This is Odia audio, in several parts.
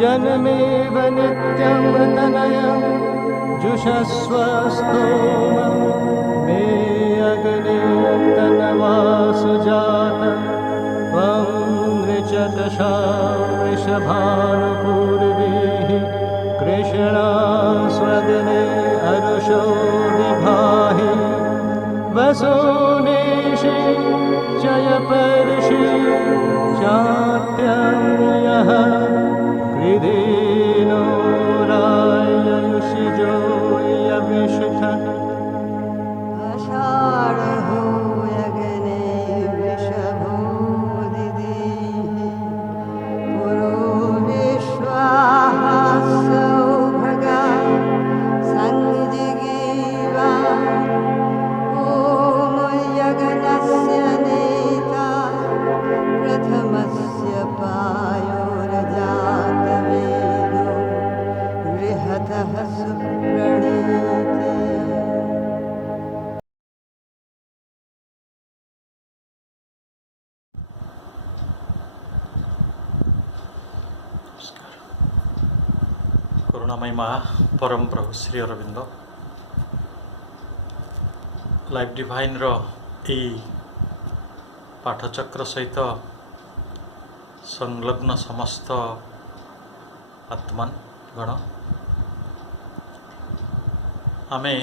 जनमेव नित्यं तनयं जुषस्व स्तोमं मे अग्ने तनवासु जात त्वं नृचतशा वृषभानुपूर्वीः कृष्णा स्वदने अरुषो विभाहि वसूनेषि जयपर्षि चात्यं यः कृदेनो राययुषिजो यविष्ठ आषाढो यज्ञे वृषभो दिदीः पुरो विश्वाः सौभगा सञ्जिगीवा ॐ यज्ञस्य नेता प्रथमस्य पायोरजातवेदो बृहतः सुप्रणीते। करुणामयी माँ परम प्रभु श्री अरविंद लाइफ डिवाइन रो ई पाठचक्र सहित संलग्न समस्त आत्मान गण आमे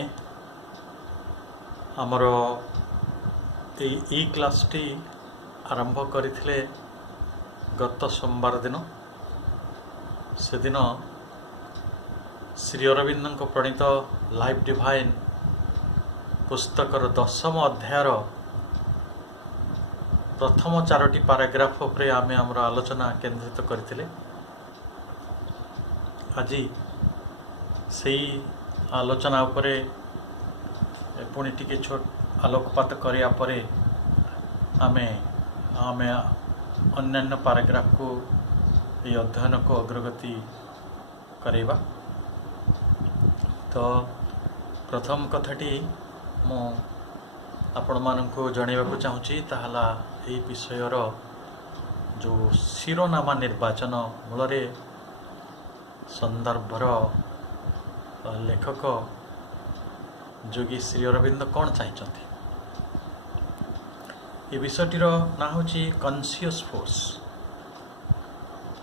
आमर ई क्लास टी आरंभ करथिले गत सोमवार दिन से दिन श्री अरविंद प्रणीत लाइफ डिवाइन पुस्तकर 10म अध्यायर प्रथम 4टी पैराग्राफ उपरे आमे आमर आलोचना केंद्रित करथिले। आज से आलोचना उपरे पुणी टिके छोट आलोकपात करिया परे आमे आमे अन्यान्य पैराग्राफ को ये अध्ययन को अग्रगति करेबा। तो प्रथम कथाटी मु आपण मानकु जणैबाकु चाहूँगी ताहला एई विषयर जो शिरोनामा निर्वाचन मूलरे संदर्भर लेखक जोगी श्री अरविंद कौन चाहिए ये विषयटीर ना हूँ कॉन्शियस फोर्स।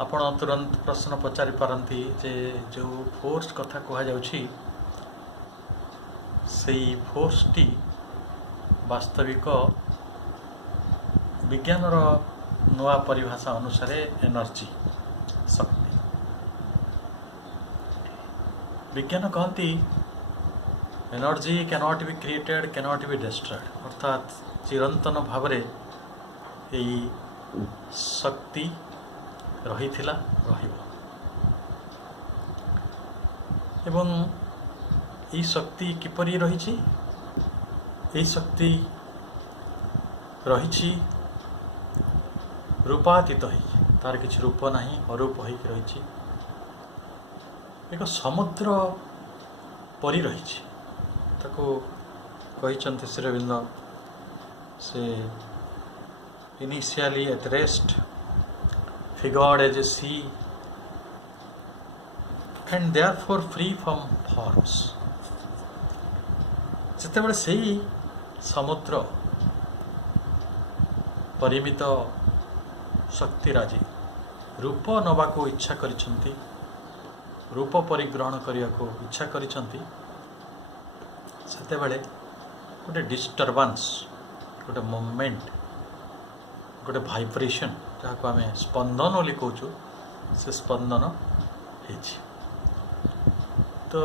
आपण तुरंत प्रश्न पचारि पारती जे जो फोर्स कथा कह जाउछि सेई फोर्स टी वास्तविक विज्ञानर नवा परिभाषा अनुसार एनर्जी शक्ति। विज्ञान कहती energy cannot be created cannot be destroyed अर्थात चिरंतन भावरे यही शक्ति रही थिला रहिबो एवं यही शक्ति किपरि रही यही शक्ति रही रूपातीत ही तार किसी रूप नहीं अरूप हो रही एक समुद्र परी रही ताको कहिचंते श्री अरविंद से initially at rest figured as a sea and therefore free from forms। जितेबाला से समुद्र परिमित शक्तिराजी रूप नवा को इच्छा करिसंती रूप परिग्रहण करने को इच्छा करिसंती सेतेबाले गोटे डिस्टर्बांस गोटे मूवमेंट गोटे भाइब्रेशन जहाँ को आम स्पंदन बोली कहूँ से स्पंदन हो तो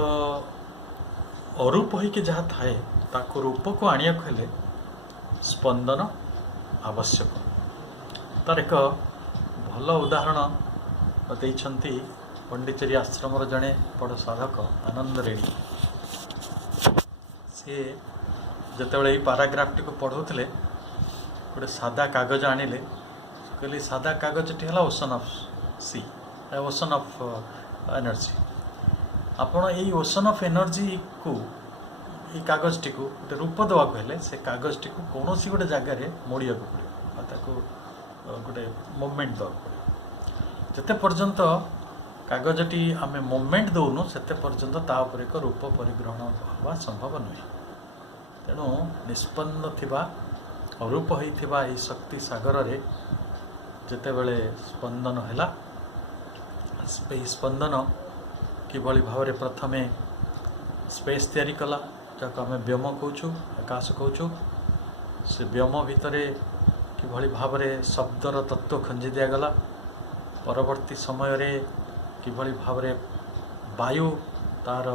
अरूप होके जहाँ थाए ताको रूप को आनिया हेले स्पंदन आवश्यक। तार एक भल उदाहरण देइछंती पंडिचेरी आश्रम जड़े बड़ साधक आनंद रेणी सी जितेबाला ये पाराग्राफ टी को पढ़ुले गोटे सादा कागज आनिले कहली सादा कागज टी है ocean of sea ocean of energy आपण यही ओशन ऑफ एनर्जी को ये कागज टी को गोटे रूप देवा हेले से कागज टी को कौन सी गोटे जगार मोड़िया पड़ो गोटे मूवमेंट देवा पड़ो जिते पर्यंत କାଗଜଟି ଆମେ ମୁଭମେଣ୍ଟ ଦେଉନୁ ସେତେ ପର୍ଯ୍ୟନ୍ତ ତା ଉପରେ ଏକ ରୂପ ପରିଗ୍ରହଣ ହେବା ସମ୍ଭବ ନୁହେଁ। ତେଣୁ ନିଷ୍ପନ୍ନ ଥିବା ଅରୂପ ହୋଇଥିବା ଏହି ଶକ୍ତି ସାଗରରେ ଯେତେବେଳେ ସ୍ପନ୍ଦନ ହେଲା, ଏହି ସ୍ପନ୍ଦନ କିଭଳି ଭାବରେ ପ୍ରଥମେ ସ୍ପେସ୍ ତିଆରି କଲା, ଯାହାକୁ ଆମେ ବ୍ୟୋମ କହୁଛୁ, ଆକାଶ କହୁଛୁ। ସେ ବ୍ୟୋମ ଭିତରେ କିଭଳି ଭାବରେ ଶବ୍ଦର ତତ୍ତ୍ୱ ଖଞ୍ଜି ଦିଆଗଲା। ପରବର୍ତ୍ତୀ ସମୟରେ କିଭଳି ଭାବରେ ବାୟୁ ତାର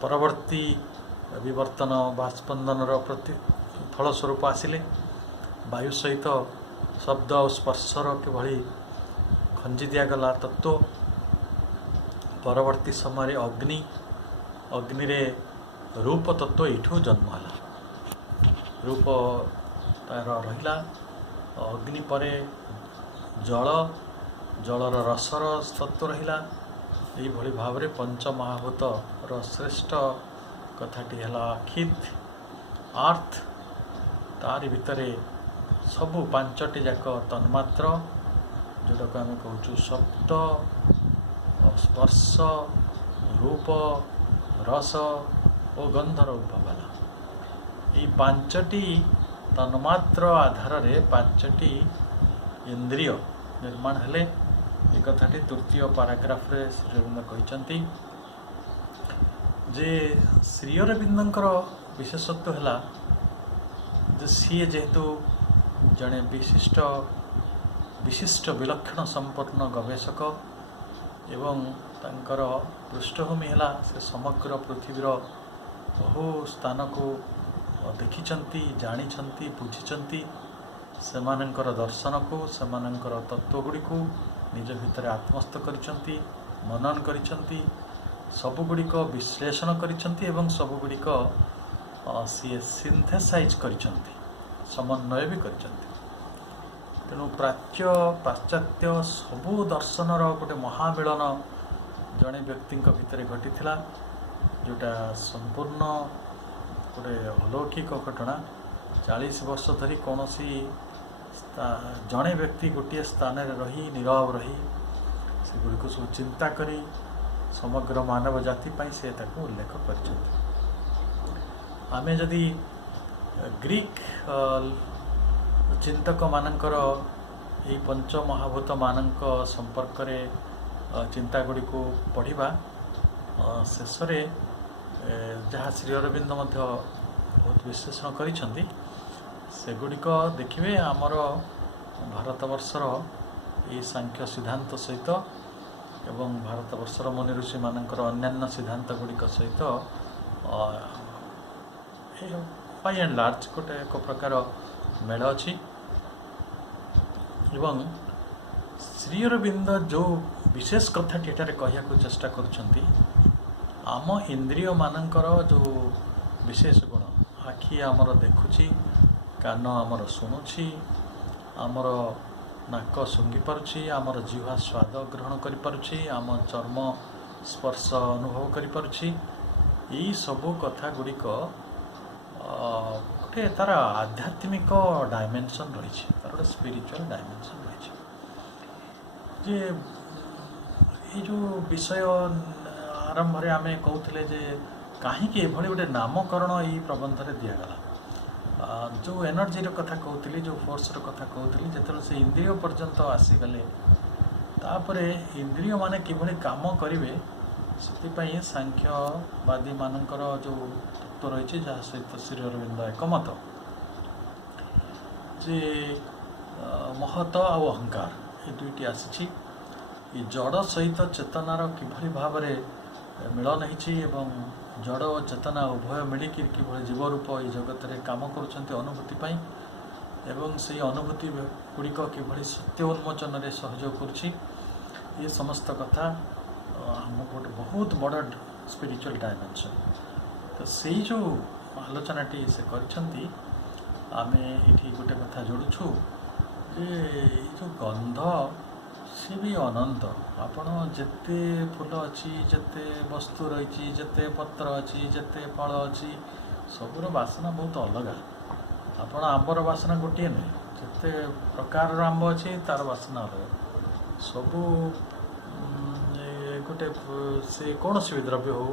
ପରବର୍ତ୍ତୀ ବିବର୍ତ୍ତନ ବା ସ୍ପନ୍ଦନର ଫଳସ୍ୱରୂପ ଆସିଲେ। ବାୟୁ ସହିତ ଶବ୍ଦ ଆଉ ସ୍ପର୍ଶର କିଭଳି ଖଞ୍ଜି ଦିଆଗଲା ତତ୍ତ୍ୱ। ପରବର୍ତ୍ତୀ ସମୟରେ ଅଗ୍ନିରେ ରୂପ ତତ୍ତ୍ୱ ଏଇଠୁ ଜନ୍ମ ହେଲା। ରୂପ ତାର ରହିଲା। ଅଗ୍ନି ପରେ ଜଳର ରସର ତତ୍ତ୍ୱ ରହିଲା। ଏଇଭଳି ଭାବରେ ପଞ୍ଚମହାଭୂତର ଶ୍ରେଷ୍ଠ କଥାଟି ହେଲା ଖିତ୍ ଆର୍ଥ। ତାରି ଭିତରେ ସବୁ ପାଞ୍ଚଟି ଯାକ ତନ୍ମାତ୍ର, ଯେଉଁଟାକୁ ଆମେ କହୁଛୁ ଶବ୍ଦ, ସ୍ପର୍ଶ, ରୂପ, ରସ ଓ ଗନ୍ଧର ଉଦ୍ଭବ ହେଲା। ଏହି ପାଞ୍ଚଟି ତନ୍ମାତ୍ର ଆଧାରରେ ପାଞ୍ଚଟି ଇନ୍ଦ୍ରିୟ ନିର୍ମାଣ ହେଲେ। ଏ କଥାଟି ତୃତୀୟ ପାରାଗ୍ରାଫରେ ଶ୍ରୀ ଅରବିନ୍ଦ କହିଛନ୍ତି ଯେ ଶ୍ରୀ ଅରବିନ୍ଦଙ୍କର ବିଶେଷତ୍ୱ ହେଲା ଯେ ସିଏ ଯେହେତୁ ଜଣେ ବିଶିଷ୍ଟ ବିଲକ୍ଷଣ ସମ୍ପନ୍ନ ଗବେଷକ ଏବଂ ତାଙ୍କର ପୃଷ୍ଠଭୂମି ହେଲା ସେ ସମଗ୍ର ପୃଥିବୀର ବହୁ ସ୍ଥାନକୁ ଦେଖିଛନ୍ତି, ଜାଣିଛନ୍ତି, ବୁଝିଛନ୍ତି। ସେମାନଙ୍କର ଦର୍ଶନକୁ, ସେମାନଙ୍କର ତତ୍ତ୍ୱଗୁଡ଼ିକୁ ନିଜ ଭିତରେ ଆତ୍ମସ୍ଥ କରିଛନ୍ତି, ମନନ କରିଛନ୍ତି, ସବୁଗୁଡ଼ିକ ବିଶ୍ଳେଷଣ କରିଛନ୍ତି ଏବଂ ସବୁଗୁଡ଼ିକ ସିଏ ସିନ୍ଥେସାଇଜ୍ କରିଛନ୍ତି, ସମନ୍ୱୟ ବି କରିଛନ୍ତି। ତେଣୁ ପାଶ୍ଚାତ୍ୟ ସବୁ ଦର୍ଶନର ଗୋଟେ ମହାମିଳନ ଜଣେ ବ୍ୟକ୍ତିଙ୍କ ଭିତରେ ଘଟିଥିଲା, ଯେଉଁଟା ସମ୍ପୂର୍ଣ୍ଣ ଗୋଟେ ଅଲୌକିକ ଘଟଣା। 40 ବର୍ଷ ଧରି କୌଣସି ଜଣେ ବ୍ୟକ୍ତି ଗୋଟିଏ ସ୍ଥାନରେ ରହି ନୀରବ ରହି ସେଗୁଡ଼ିକୁ ସବୁ ଚିନ୍ତା କରି ସମଗ୍ର ମାନବ ଜାତି ପାଇଁ ସେ ତାକୁ ଉଲ୍ଲେଖ କରିଛନ୍ତି। ଆମେ ଯଦି ଗ୍ରୀକ୍ ଚିନ୍ତକମାନଙ୍କର ଏହି ପଞ୍ଚମହାଭୂତମାନଙ୍କ ସମ୍ପର୍କରେ ଚିନ୍ତାଗୁଡ଼ିକୁ ପଢ଼ିବା, ଶେଷରେ ଯାହା ଶ୍ରୀ ଅରବିନ୍ଦ ମଧ୍ୟ ବହୁତ ବିଶ୍ଳେଷଣ କରିଛନ୍ତି, ସେଗୁଡ଼ିକ ଦେଖିବେ ଆମର ଭାରତବର୍ଷର ଏହି ସାଂଖ୍ୟ ସିଦ୍ଧାନ୍ତ ସହିତ ଏବଂ ଭାରତବର୍ଷର ମୁନି ଋଷିମାନଙ୍କର ଅନ୍ୟାନ୍ୟ ସିଦ୍ଧାନ୍ତ ଗୁଡ଼ିକ ସହିତ ବାଇ ଆଣ୍ଡ ଲାର୍ଜ ଗୋଟେ ଏକ ପ୍ରକାର ମେଳ ଅଛି। ଏବଂ ଶ୍ରୀ ଅରବିନ୍ଦ ଯେଉଁ ବିଶେଷ କଥାଟି ଏଠାରେ କହିବାକୁ ଚେଷ୍ଟା କରୁଛନ୍ତି, ଆମ ଇନ୍ଦ୍ରିୟମାନଙ୍କର ଯେଉଁ ବିଶେଷ ଗୁଣ, ଆଖି ଆମର ଦେଖୁଛି, କାନ ଆମର ଶୁଣୁଛି, ଆମର ନାକ ଶୁଙ୍ଘି ପାରୁଛି, ଆମର ଜିହ୍ୱା ସ୍ୱାଦ ଗ୍ରହଣ କରିପାରୁଛି, ଆମ ଚର୍ମ ସ୍ପର୍ଶ ଅନୁଭବ କରିପାରୁଛି। ଏଇ ସବୁ କଥା ଗୁଡ଼ିକ ଗୋଟେ ତା'ର ଆଧ୍ୟାତ୍ମିକ ଡାଇମେନସନ୍ ରହିଛି, ତା'ର ଗୋଟେ ସ୍ପିରିଚୁଆଲ୍ ଡାଇମେନସନ୍ ରହିଛି। ଯେ ଏଇ ଯେଉଁ ବିଷୟ ଆରମ୍ଭରେ ଆମେ କହୁଥିଲେ ଯେ କାହିଁକି ଏଭଳି ଗୋଟେ ନାମକରଣ ଏଇ ପ୍ରବନ୍ଧରେ ଦିଆଗଲା। ଯେଉଁ ଏନର୍ଜିର କଥା କହୁଥିଲି, ଯେଉଁ ଫୋର୍ସର କଥା କହୁଥିଲି, ଯେତେବେଳେ ସେ ଇନ୍ଦ୍ରିୟ ପର୍ଯ୍ୟନ୍ତ ଆସିଗଲେ, ତାପରେ ଇନ୍ଦ୍ରିୟମାନେ କିଭଳି କାମ କରିବେ ସେଥିପାଇଁ ସାଂଖ୍ୟବାଦୀମାନଙ୍କର ଯେଉଁ ତତ୍ତ୍ୱ ରହିଛି, ଯାହା ସହିତ ଶ୍ରୀ ଅରବିନ୍ଦ ଏକମତ, ଯେ ମହତ ଆଉ ଅହଙ୍କାର ଏ ଦୁଇଟି ଆସିଛି। ଏ ଜଡ଼ ସହିତ ଚେତନାର କିଭଳି ଭାବରେ ମିଳନ ହେଇଛି ଏବଂ ଜଡ଼ ଓ ଚେତନା ଉଭୟ ମିଳିକି କିଭଳି ଜୀବରୂପ ଏହି ଜଗତରେ କାମ କରୁଛନ୍ତି ଅନୁଭୂତି ପାଇଁ, ଏବଂ ସେହି ଅନୁଭୂତି ଗୁଡ଼ିକ କିଭଳି ସତ୍ୟ ଉନ୍ମୋଚନରେ ସହଯୋଗ କରୁଛି, ଏ ସମସ୍ତ କଥା ଆମକୁ ଗୋଟେ ବହୁତ ବଡ଼ ସ୍ପିରିଚୁଆଲ୍ ଡାଇମେନସନ୍। ତ ସେଇ ଯେଉଁ ଆଲୋଚନାଟି ସେ କରିଛନ୍ତି, ଆମେ ଏଠି ଗୋଟେ କଥା ଯୋଡ଼ୁଛୁ ଯେ ଏଇ ଯେଉଁ ଗନ୍ଧ ସେ ବି ଅନନ୍ତ। ଆପଣ ଯେତେ ଫୁଲ ଅଛି, ଯେତେ ବସ୍ତୁ ରହିଛି, ଯେତେ ପତ୍ର ଅଛି, ଯେତେ ଫଳ ଅଛି, ସବୁର ବାସନା ବହୁତ ଅଲଗା। ଆପଣ ଆମ୍ବର ବାସନା ଗୋଟିଏ ନୁହେଁ, ଯେତେ ପ୍ରକାରର ଆମ୍ବ ଅଛି ତାର ବାସନା ଅଲଗା। ସବୁ गोटे से कौन सी भी द्रव्य हो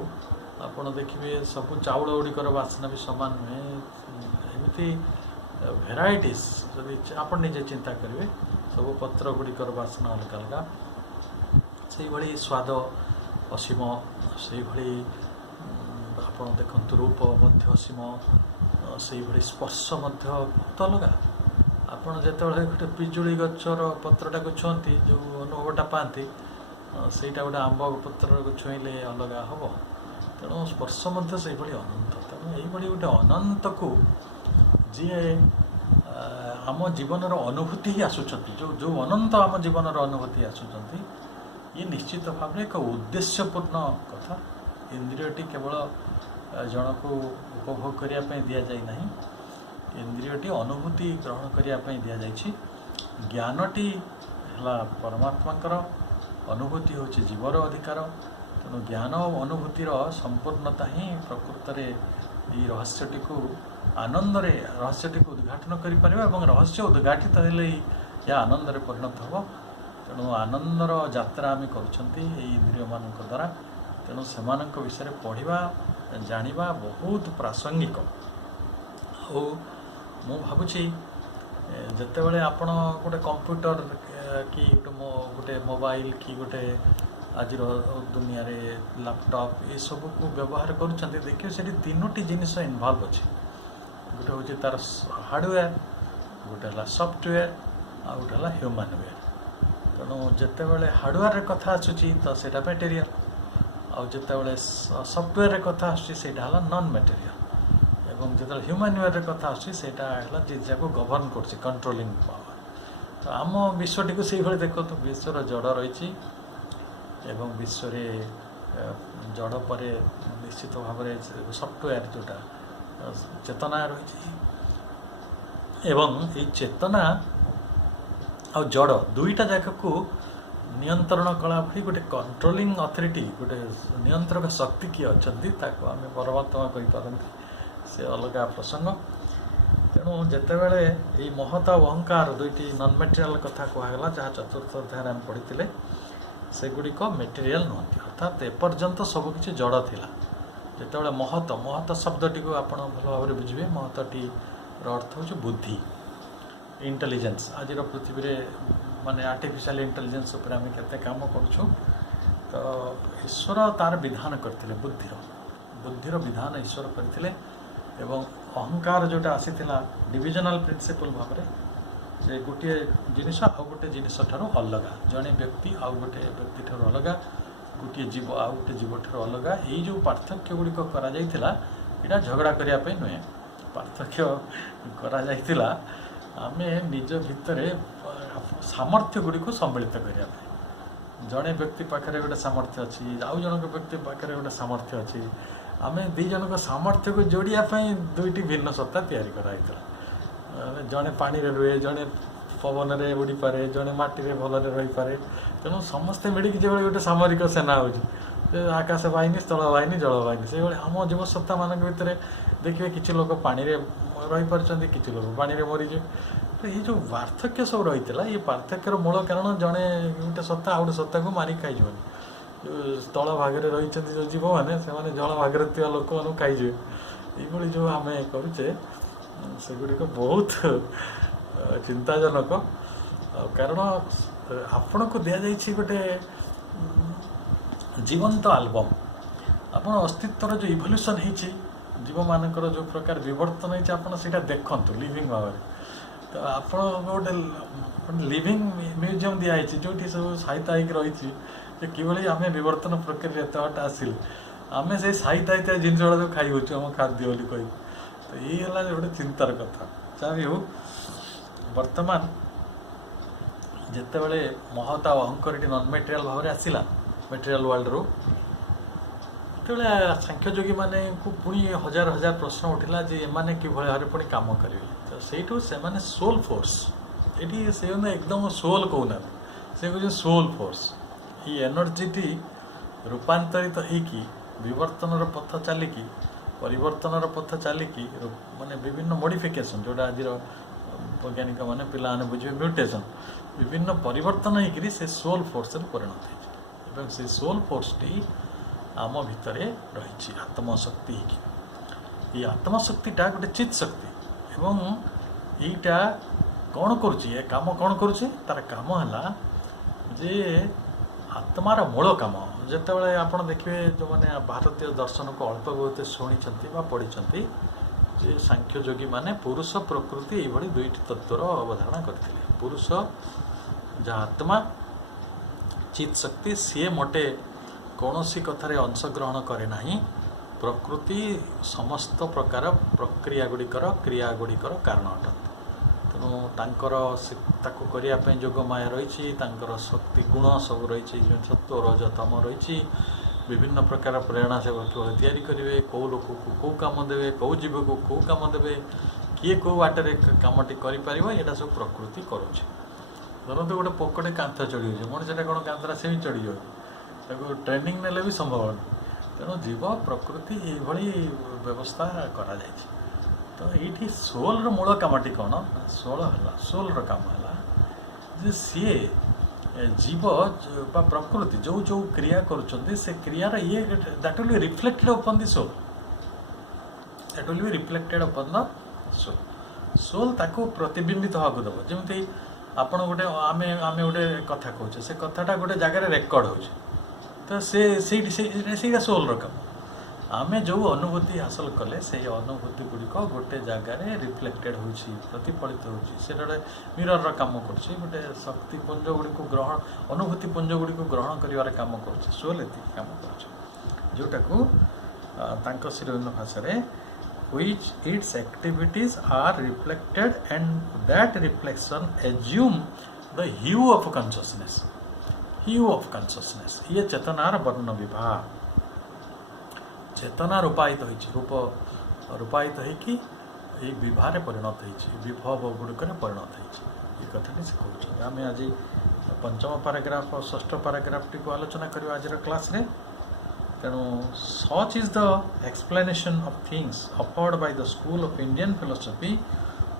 ଆପଣ ଦେଖିବେ ସବୁ ଚାଉଳ ଗୁଡ଼ିକର ବାସ୍ନା ବି ସମାନ ନୁହେଁ। ଏମିତି ଭେରାଇଟିଜ୍ ଯଦି ଆପଣ ନିଜେ ଚିନ୍ତା କରିବେ ସବୁ ପତ୍ର ଗୁଡ଼ିକର ବାସ୍ନା ଅଲଗା ଅଲଗା। ସେଇଭଳି ସ୍ୱାଦ ଅସୀମ, ସେଇଭଳି ଆପଣ ଦେଖନ୍ତୁ ରୂପ ମଧ୍ୟ ଅସୀମ, ସେଇଭଳି ସ୍ପର୍ଶ ମଧ୍ୟ ବହୁତ ଅଲଗା। ଆପଣ ଯେତେବେଳେ ଗୋଟେ ପିଜୁଳି ଗଛର ପତ୍ରଟାକୁ ଛୁଅନ୍ତି ଯେଉଁ ଅନୁଭବଟା ପାଆନ୍ତି ସେଇଟା ଗୋଟେ ଆମ୍ବ ପତ୍ରକୁ ଛୁଇଁଲେ ଅଲଗା ହେବ। ତେଣୁ ସ୍ପର୍ଶ ମଧ୍ୟ ସେଇଭଳି ଅନନ୍ତ। ତେଣୁ ଏଇଭଳି ଗୋଟେ ଅନନ୍ତକୁ ଯିଏ ଆମ ଜୀବନର ଅନୁଭୂତି ହିଁ ଆସୁଛନ୍ତି, ଯେଉଁ ଅନନ୍ତ ଆମ ଜୀବନର ଅନୁଭୂତି ଆସୁଛନ୍ତି, ଇଏ ନିଶ୍ଚିତ ଭାବରେ ଏକ ଉଦ୍ଦେଶ୍ୟପୂର୍ଣ୍ଣ କଥା। ଇନ୍ଦ୍ରିୟଟି କେବଳ ଜଣକୁ ଉପଭୋଗ କରିବା ପାଇଁ ଦିଆଯାଇ ନାହିଁ, ଇନ୍ଦ୍ରିୟଟି ଅନୁଭୂତି ଗ୍ରହଣ କରିବା ପାଇଁ ଦିଆଯାଇଛି। ଜ୍ଞାନଟି ହେଲା ପରମାତ୍ମାଙ୍କର, ଅନୁଭୂତି ହେଉଛି ଜୀବର ଅଧିକାର। ତେଣୁ ଜ୍ଞାନ ଓ ଅନୁଭୂତିର ସମ୍ପୂର୍ଣ୍ଣତା ହିଁ ପ୍ରକୃତରେ ଏହି ରହସ୍ୟଟିକୁ ଆନନ୍ଦରେ ରହସ୍ୟଟିକୁ ଉଦ୍ଘାଟନ କରିପାରିବ ଏବଂ ରହସ୍ୟ ଉଦ୍ଘାଟିତ ହେଲେ ଏହା ଆନନ୍ଦରେ ପରିଣତ ହେବ। ତେଣୁ ଆନନ୍ଦର ଯାତ୍ରା ଆମେ କରୁଛନ୍ତି ଏହି ଇନ୍ଦ୍ରିୟମାନଙ୍କ ଦ୍ୱାରା। ତେଣୁ ସେମାନଙ୍କ ବିଷୟରେ ପଢ଼ିବା ଜାଣିବା ବହୁତ ପ୍ରାସଙ୍ଗିକ। ଆଉ ମୁଁ ଭାବୁଛି ଯେତେବେଳେ ଆପଣ ଗୋଟେ କମ୍ପ୍ୟୁଟର କି ଗୋଟେ ମୋବାଇଲ କି ଗୋଟେ ଆଜିର ଦୁନିଆରେ ଲ୍ୟାପଟପ୍ ଏସବୁକୁ ବ୍ୟବହାର କରୁଛନ୍ତି, ଦେଖିବେ ସେଠି ତିନୋଟି ଜିନିଷ ଇନଭଲ୍ଭ ଅଛି। ଗୋଟେ ହେଉଛି ତା'ର ହାର୍ଡ଼ୱେର୍, ଗୋଟେ ହେଲା ସଫ୍ଟୱେର୍, ଆଉ ଗୋଟେ ହେଲା ହ୍ୟୁମାନ୍ୱେର୍। ତେଣୁ ଯେତେବେଳେ ହାର୍ଡ଼ୱେର୍ରେ କଥା ଆସୁଛି ତ ସେଇଟା ମେଟେରିଆଲ୍, ଆଉ ଯେତେବେଳେ ସଫ୍ଟୱେର୍ରେ କଥା ଆସୁଛି ସେଇଟା ହେଲା ନନ୍ ମେଟେରିଆଲ୍, ଏବଂ ଯେତେବେଳେ ହ୍ୟୁମାନ୍ୱେର୍ରେ କଥା ଆସୁଛି ସେଇଟା ହେଲା ଯେ ଯାକୁ ଗଭର୍ଣ୍ଣ କରୁଛି, କଣ୍ଟ୍ରୋଲିଂ ପାୱାର। ତ ଆମ ବିଶ୍ୱଟିକୁ ସେଇଭଳି ଦେଖନ୍ତୁ, ବିଶ୍ୱର ଜଡ଼ ରହିଛି ଏବଂ ବିଶ୍ୱରେ ଜଡ଼ ପରେ ନିଶ୍ଚିତ ଭାବରେ ସଫ୍ଟୱେର୍ ଯେଉଁଟା ଚେତନା ରହିଛି। ଏବଂ ଏଇ ଚେତନା ଆଉ ଜଡ଼ ଦୁଇଟା ଯାକକୁ ନିୟନ୍ତ୍ରଣ କଲା ଭଳି ଗୋଟେ କଣ୍ଟ୍ରୋଲିଂ ଅଥରିଟି, ଗୋଟେ ନିୟନ୍ତ୍ରକ ଶକ୍ତି କିଏ ଅଛନ୍ତି ତାକୁ ଆମେ ପରମାତ୍ମା କହିପାରନ୍ତି, ସେ ଅଲଗା ପ୍ରସଙ୍ଗ। ତେଣୁ ଯେତେବେଳେ ଏଇ ମହତ ଆଉ ଅହଙ୍କାର ଦୁଇଟି ନନ୍ ମେଟେରିଆଲ୍ କଥା କୁହାଗଲା, ଯାହା ଚତୁର୍ଥ ଅଧ୍ୟାୟରେ ଆମେ ପଢ଼ିଥିଲେ, ସେଗୁଡ଼ିକ ମେଟେରିଆଲ୍ ନୁହନ୍ତି। ଅର୍ଥାତ୍ ଏପର୍ଯ୍ୟନ୍ତ ସବୁକିଛି ଜଡ଼ ଥିଲା। ଯେତେବେଳେ ମହତ ଶବ୍ଦଟିକୁ ଆପଣ ଭଲ ଭାବରେ ବୁଝିବେ, ମହତଟିର ଅର୍ଥ ହେଉଛି ବୁଦ୍ଧି, ଇଣ୍ଟେଲିଜେନ୍ସ। ଆଜିର ପୃଥିବୀରେ ମାନେ ଆର୍ଟିଫିସିଆଲ୍ ଇଣ୍ଟେଲିଜେନ୍ସ ଉପରେ ଆମେ କେତେ କାମ କରୁଛୁ। ତ ଈଶ୍ୱର ତା'ର ବିଧାନ କରିଥିଲେ, ବୁଦ୍ଧିର ବିଧାନ ଈଶ୍ୱର କରିଥିଲେ। ଏବଂ ଅହଙ୍କାର ଯେଉଁଟା ଆସିଥିଲା ଡିଭିଜନାଲ୍ ପ୍ରିନ୍ସିପଲ୍ ଭାବରେ, ସେ ଗୋଟିଏ ଜିନିଷ ଆଉ ଗୋଟେ ଜିନିଷ ଠାରୁ ଅଲଗା, ଜଣେ ବ୍ୟକ୍ତି ଆଉ ଗୋଟେ ବ୍ୟକ୍ତି ଠାରୁ ଅଲଗା, ଗୋଟିଏ ଜୀବ ଆଉ ଗୋଟେ ଜୀବ ଠାରୁ ଅଲଗା। ଏଇ ଯେଉଁ ପାର୍ଥକ୍ୟ ଗୁଡ଼ିକ କରାଯାଇଥିଲା ଏଇଟା ଝଗଡ଼ା କରିବା ପାଇଁ ନୁହେଁ, ପାର୍ଥକ୍ୟ କରାଯାଇଥିଲା ଆମେ ନିଜ ଭିତରେ ସାମର୍ଥ୍ୟ ଗୁଡ଼ିକୁ ସମ୍ମିଳିତ କରିବା ପାଇଁ। ଜଣେ ବ୍ୟକ୍ତି ପାଖରେ ଗୋଟେ ସାମର୍ଥ୍ୟ ଅଛି, ଆଉ ଜଣଙ୍କ ବ୍ୟକ୍ତି ପାଖରେ ଗୋଟେ ସାମର୍ଥ୍ୟ ଅଛି। ଆମେ ଦୁଇ ଜଣଙ୍କ ସାମର୍ଥ୍ୟକୁ ଯୋଡ଼ିବା ପାଇଁ ଦୁଇଟି ଭିନ୍ନ ସତ୍ତା ତିଆରି କରାଯାଇଥିଲା। ଜଣେ ପାଣିରେ ରୁହେ, ଜଣେ ପବନରେ ଉଡ଼ିପାରେ, ଜଣେ ମାଟିରେ ଭଲରେ ରହିପାରେ। ତେଣୁ ସମସ୍ତେ ମିଳିକି ଯେଭଳି ଗୋଟେ ସାମରିକ ସେନା ହେଉଛି, ଆକାଶ ବାହିନୀ, ସ୍ଥଳ ବାହିନୀ, ଜଳ ବାହିନୀ, ସେଇଭଳି ଆମ ଜୀବସତ୍ତାମାନଙ୍କ ଭିତରେ ଦେଖିବେ କିଛି ଲୋକ ପାଣିରେ ରହିପାରୁଛନ୍ତି, କିଛି ଲୋକ ପାଣିରେ ମରିଯିବେ। ତ ଏଇ ଯେଉଁ ପାର୍ଥକ୍ୟ ସବୁ ରହିଥିଲା, ଏ ପାର୍ଥକ୍ୟର ମୂଳ କାରଣ ଜଣେ ଗୋଟେ ସତ୍ତା ଆଉ ଗୋଟେ ସତ୍ତାକୁ ମାରିକି ଖାଇଯିବନି। ଯେଉଁ ସ୍ଥଳ ଭାଗରେ ରହିଛନ୍ତି ଯେଉଁ ଜୀବମାନେ, ସେମାନେ ଜଳ ଭାଗରେ ଥିବା ଲୋକମାନଙ୍କୁ ଖାଇଯିବେ। ଏଇଭଳି ଯେଉଁ ଆମେ କରୁଛେ ସେଗୁଡ଼ିକ ବହୁତ ଚିନ୍ତାଜନକ। କାରଣ ଆପଣଙ୍କୁ ଦିଆଯାଇଛି ଗୋଟେ ଜୀବନ୍ତ ଆଲବମ୍। ଆପଣ ଅସ୍ତିତ୍ୱର ଯେଉଁ ଇଭଲ୍ୟୁସନ୍ ହେଇଛି, ଜୀବମାନଙ୍କର ଯେଉଁ ପ୍ରକାର ବିବର୍ତ୍ତନ ହେଇଛି, ଆପଣ ସେଇଟା ଦେଖନ୍ତୁ ଲିଭିଂ ଭାବରେ। ତ ଆପଣଙ୍କ ଗୋଟେ ଲିଭିଂ ମ୍ୟୁଜିୟମ୍ ଦିଆହେଇଛି ଯେଉଁଠି ସବୁ ସାହିତ୍ୟ ହେଇକି ରହିଛି ଯେ କିଭଳି ଆମେ ବିବର୍ତ୍ତନ ପ୍ରକ୍ରିୟାରେ ଏତେ ବାଟ ଆସିଲେ। ଆମେ ସେଇ ସାହିତ୍ୟ ଜିନିଷ ଗୁଡ଼ା ସବୁ ଖାଇ ହେଉଛୁ ଆମ ଖାଦ୍ୟ ବୋଲି କହିବୁ। ତ ଏଇ ହେଲା ଗୋଟେ ଚିନ୍ତାର କଥା। ଯାହା ବି ହେଉ, ବର୍ତ୍ତମାନ ଯେତେବେଳେ ମହତ ଆଉ ଅହଙ୍କରଟି ନନ୍ ମେଟେରିଆଲ୍ ଭାବରେ ଆସିଲା ମେଟେରିଆଲ୍ ୱାର୍ଲଡରୁ, ସେତେବେଳେ ସାଂଖ୍ୟଯୋଗୀମାନଙ୍କୁ ପୁଣି ହଜାର ହଜାର ପ୍ରଶ୍ନ ଉଠିଲା ଯେ ଏମାନେ କିଭଳି ଭାବରେ ପୁଣି କାମ କରିବେ। ତ ସେଇଠୁ ସେମାନେ ସୋଲ୍ ଫୋର୍ସ, ଏଠି ସେ ଏକଦମ ସୋଲ୍ କହୁନାହାନ୍ତି, ସେ କହୁଛନ୍ତି ସୋଲ୍ ଫୋର୍ସ। ଏଇ ଏନର୍ଜିଟି ରୂପାନ୍ତରିତ ହେଇକି ବିବର୍ତ୍ତନର ପଥ ଚାଲିକି, ପରିବର୍ତ୍ତନର ପଥ ଚାଲିକି, ମାନେ ବିଭିନ୍ନ ମୋଡ଼ିଫିକେସନ୍, ଯେଉଁଟା ଆଜିର ବୈଜ୍ଞାନିକମାନେ ପିଲାମାନେ ବୁଝିବେ ମ୍ୟୁଟେସନ୍, ବିଭିନ୍ନ ପରିବର୍ତ୍ତନ ହେଇକିରି ସେ ସୋଲ୍ ଫୋର୍ସରେ ପରିଣତ ହେଇଛି। ଏବଂ ସେ ସୋଲ୍ ଫୋର୍ସଟି ଆମ ଭିତରେ ରହିଛି ଆତ୍ମଶକ୍ତି ହେଇକି। এই ଆତ୍ମଶକ୍ତିଟା ଗୋଟେ ଚିତ୍ ଶକ୍ତି ଏବଂ ଏଇଟା କ'ଣ କରୁଛି, ଏ କାମ କ'ଣ କରୁଛି, ତାର କାମ ହେଲା ଯେ ଆତ୍ମାର ମୂଳ କାମ। ଯେତେବେଳେ ଆପଣ ଦେଖିବେ ଯେଉଁମାନେ ଭାରତୀୟ ଦର୍ଶନକୁ ଅଳ୍ପ ବହୁତ ଶୁଣିଛନ୍ତି ବା ପଢ଼ିଛନ୍ତି ଯେ ସାଂଖ୍ୟ ଯୋଗୀମାନେ ପୁରୁଷ ପ୍ରକୃତି ଏଇଭଳି ଦୁଇଟି ତତ୍ତ୍ୱର ଅବଧାରଣା କରିଥିଲେ। ପୁରୁଷ ଯାହା ଆତ୍ମା ଚିତ୍ ଶକ୍ତି, ସିଏ ମୋଟେ କୌଣସି କଥାରେ ଅଂଶଗ୍ରହଣ କରେ ନାହିଁ। ପ୍ରକୃତି ସମସ୍ତ ପ୍ରକାର ପ୍ରକ୍ରିୟା ଗୁଡ଼ିକର କ୍ରିୟା ଗୁଡ଼ିକର କାରଣ ଅଟନ୍ତି। ତେଣୁ ତାଙ୍କର ତାକୁ କରିବା ପାଇଁ ଯୋଗମାୟା ରହିଛି, ତାଙ୍କର ଶକ୍ତି ଗୁଣ ସବୁ ରହିଛି, ସତ୍ତ୍ୱ ରଜ ତମ ରହିଛି। ବିଭିନ୍ନ ପ୍ରକାର ପ୍ରେରଣା ସେ ତିଆରି କରିବେ, କେଉଁ ଲୋକକୁ କେଉଁ କାମ ଦେବେ, କେଉଁ ଜୀବକୁ କେଉଁ କାମ ଦେବେ, କିଏ କେଉଁ ବାଟରେ କାମଟି କରିପାରିବ, ଏଇଟା ସବୁ ପ୍ରକୃତି କରୁଛି। ଧରନ୍ତୁ ଗୋଟେ ପୋକଟେ କାନ୍ଥ ଚଢ଼ିଯାଉଛି, ମଣିଷଟା କ'ଣ କାନ୍ଥଟା ସେମିତି ଚଢ଼ିଯାଉଛି, ତାକୁ ଟ୍ରେନିଂ ନେଲେ ବି ସମ୍ଭବ ନୁହେଁ। ତେଣୁ ଜୀବ ପ୍ରକୃତି ଏଇଭଳି ବ୍ୟବସ୍ଥା କରାଯାଇଛି। ତ ଏଇଠି ସୋଲ୍ର ମୂଳ କାମଟି କ'ଣ, ସୋଲ୍ର କାମ ହେଲା ଯେ ସିଏ ଜୀବ ବା ପ୍ରକୃତି ଯେଉଁ ଯେଉଁ କ୍ରିୟା କରୁଛନ୍ତି ସେ କ୍ରିୟାର that will be reflected upon the soul, that will be reflected upon the soul. Soul ତାକୁ ପ୍ରତିବିମ୍ବିତ ହେବାକୁ ଦେବ। ଯେମିତି ଆପଣ ଗୋଟେ ଆମେ ଗୋଟେ କଥା କହୁଛେ, ସେ କଥାଟା ଗୋଟେ ଜାଗାରେ ରେକର୍ଡ଼ ହେଉଛି, ତ ସେଇଟା ସୋଲ୍ର କାମ। ଆମେ ଯେଉଁ ଅନୁଭୂତି ହାସଲ କଲେ ସେଇ ଅନୁଭୂତି ଗୁଡ଼ିକ ଗୋଟେ ଜାଗାରେ ରିଫ୍ଲେକ୍ଟେଡ୍ ହେଉଛି, ପ୍ରତିଫଳିତ ହେଉଛି, ସେଇଟା ଗୋଟେ ମିରର୍ର କାମ କରୁଛି, ଗୋଟେ ଶକ୍ତିପୁଞ୍ଜ ଗୁଡ଼ିକୁ ଅନୁଭୂତି ପୁଞ୍ଜ ଗୁଡ଼ିକୁ ଗ୍ରହଣ କରିବାର କାମ କରୁଛି। ସୋଲ୍ ଏତିକି କାମ କରୁଛି, ଯେଉଁଟାକୁ ତାଙ୍କ ଶ୍ରୀରବୀନ୍ଦ୍ର ଭାଷାରେ which its activities are reflected and that reflection assume the hue of consciousness। ये चेतनार वर्ण विभाग, चेतना रूपायित रूपायित होइकी ये विभारे परिणत होइछि, विभव गुड़िक परिणत होइछि। ये कथाटी से कहते आम आज पंचम पैराग्राफ और षष्ठ पैराग्राफ टी को आलोचना करवा आज क्लास रे। तेणु such is the explanation of things offered by the school of Indian philosophy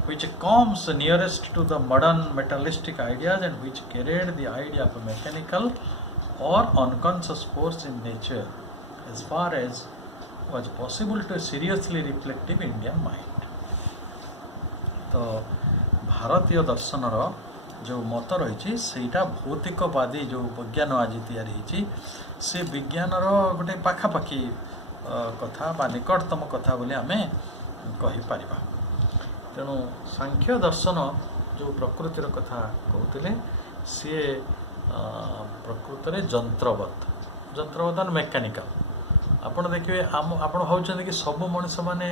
which comes nearest to the modern materialistic ideas and which carried the idea of a mechanical or unconscious force in nature as far as was possible to a seriously reflective Indian mind। तो भारतीय दर्शनर जो मत रही सेटा भौतिकवादी जो विज्ञान आज तैयारी से विज्ञानर गोटे पाखापाखि कथा बा निकटतम कथा बोली आम कहीपर। तेणु सांख्य दर्शन जो प्रकृतिर कथा कहते सी प्रकृत जंत्रवत मेकानिकल। आपड़ देखिए आपड़ भावुं कि सब मनीष मैंने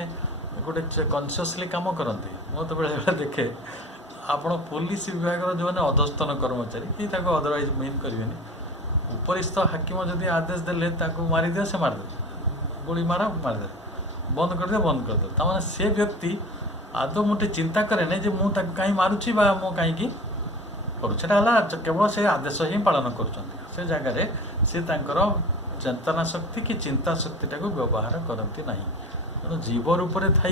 गोटे कनसीयसली काम करती। मु तो बेले बेले देखे आपण पुलिस विभाग जो मैंने अधस्तन कर्मचारी कि अदरवाइज मीन करें उपरिस्थ हाकिम जदि आदेश देले मारी दिया से मारिदे, गोली मार मारिदे, बंद करदे बंद करदे। तार से व्यक्ति आदौ मुझे चिंता करे ना जे मुझे कहीं मारुची बा मु कहीं करूँ, केवल से आदेश ही पालन कर जगार सी चेतना शक्ति कि चिंता शक्ति टाक व्यवहार करती ना। तेणु जीव रूप से थी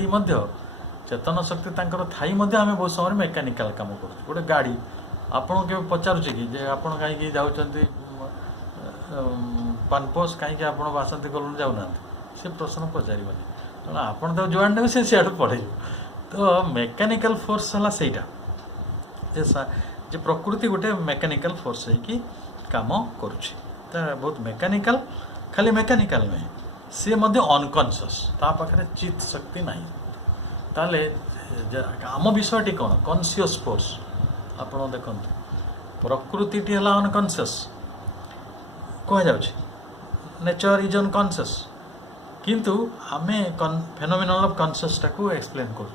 चेतन शक्ति थी आम बहुत समय मेकानिकाल काम कर गोटे गाड़ी आपन के पचारुचे कि आप कहीं जाऊँच पानपोस कहीं आप बासंती कलर जाऊना से प्रश्न पचारे तेणु आपड़ तो जुआड़ ने से सियाड़ पड़े। तो मेकानिकल फोर्स है सहीटा जे प्रकृति गोटे मेकानिकल फोर्स है कि काम करुच्ची बहुत मेकानिकल, खाली मेकानिकल नहीं सी अनकनसीयस पाखे चित्त शक्ति ना। ताले आम विषयटी कौन कनसीयस फोर्स आप देखते प्रकृति है अनकनसीयस कह जाऊँगी नेचर इज अनकनसीयस किंतु आम फेनोमेनल ऑफ कनसीयस टाक एक्सप्लेन कर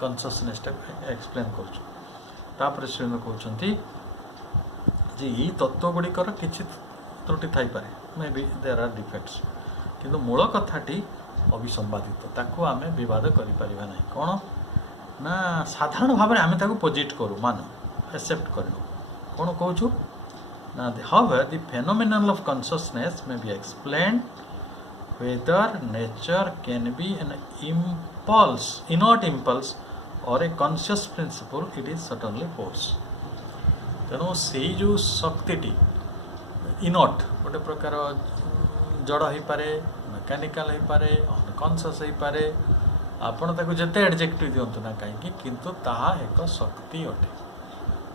कनसीयसनेस टाक एक्सप्लेन कर श्रीन कहते जे ये तत्व गुड़िकर किसी त्रुटि थी पारे maybe there are defects किंतु मूल कथाटी अभिसंवादित ताकू आम बद कर कौन ना साधारण भाव में आम पोजिट करूँ मानु एक्सेप्ट करूँ कौन कहूँ ना however the phenomenon of consciousness may be explained whether nature can be an impulse, inert impulse or a conscious principle, it is certainly force। तेणु से जो शक्ति इनट गोटे प्रकार जड़ हो पारे मेकानिकल हो पारे अनकॉन्शियस हो पारे आपण ताको जेते एडजेक्टिव दियंतु ना कहीं किंतु ताहा एक शक्ति अटे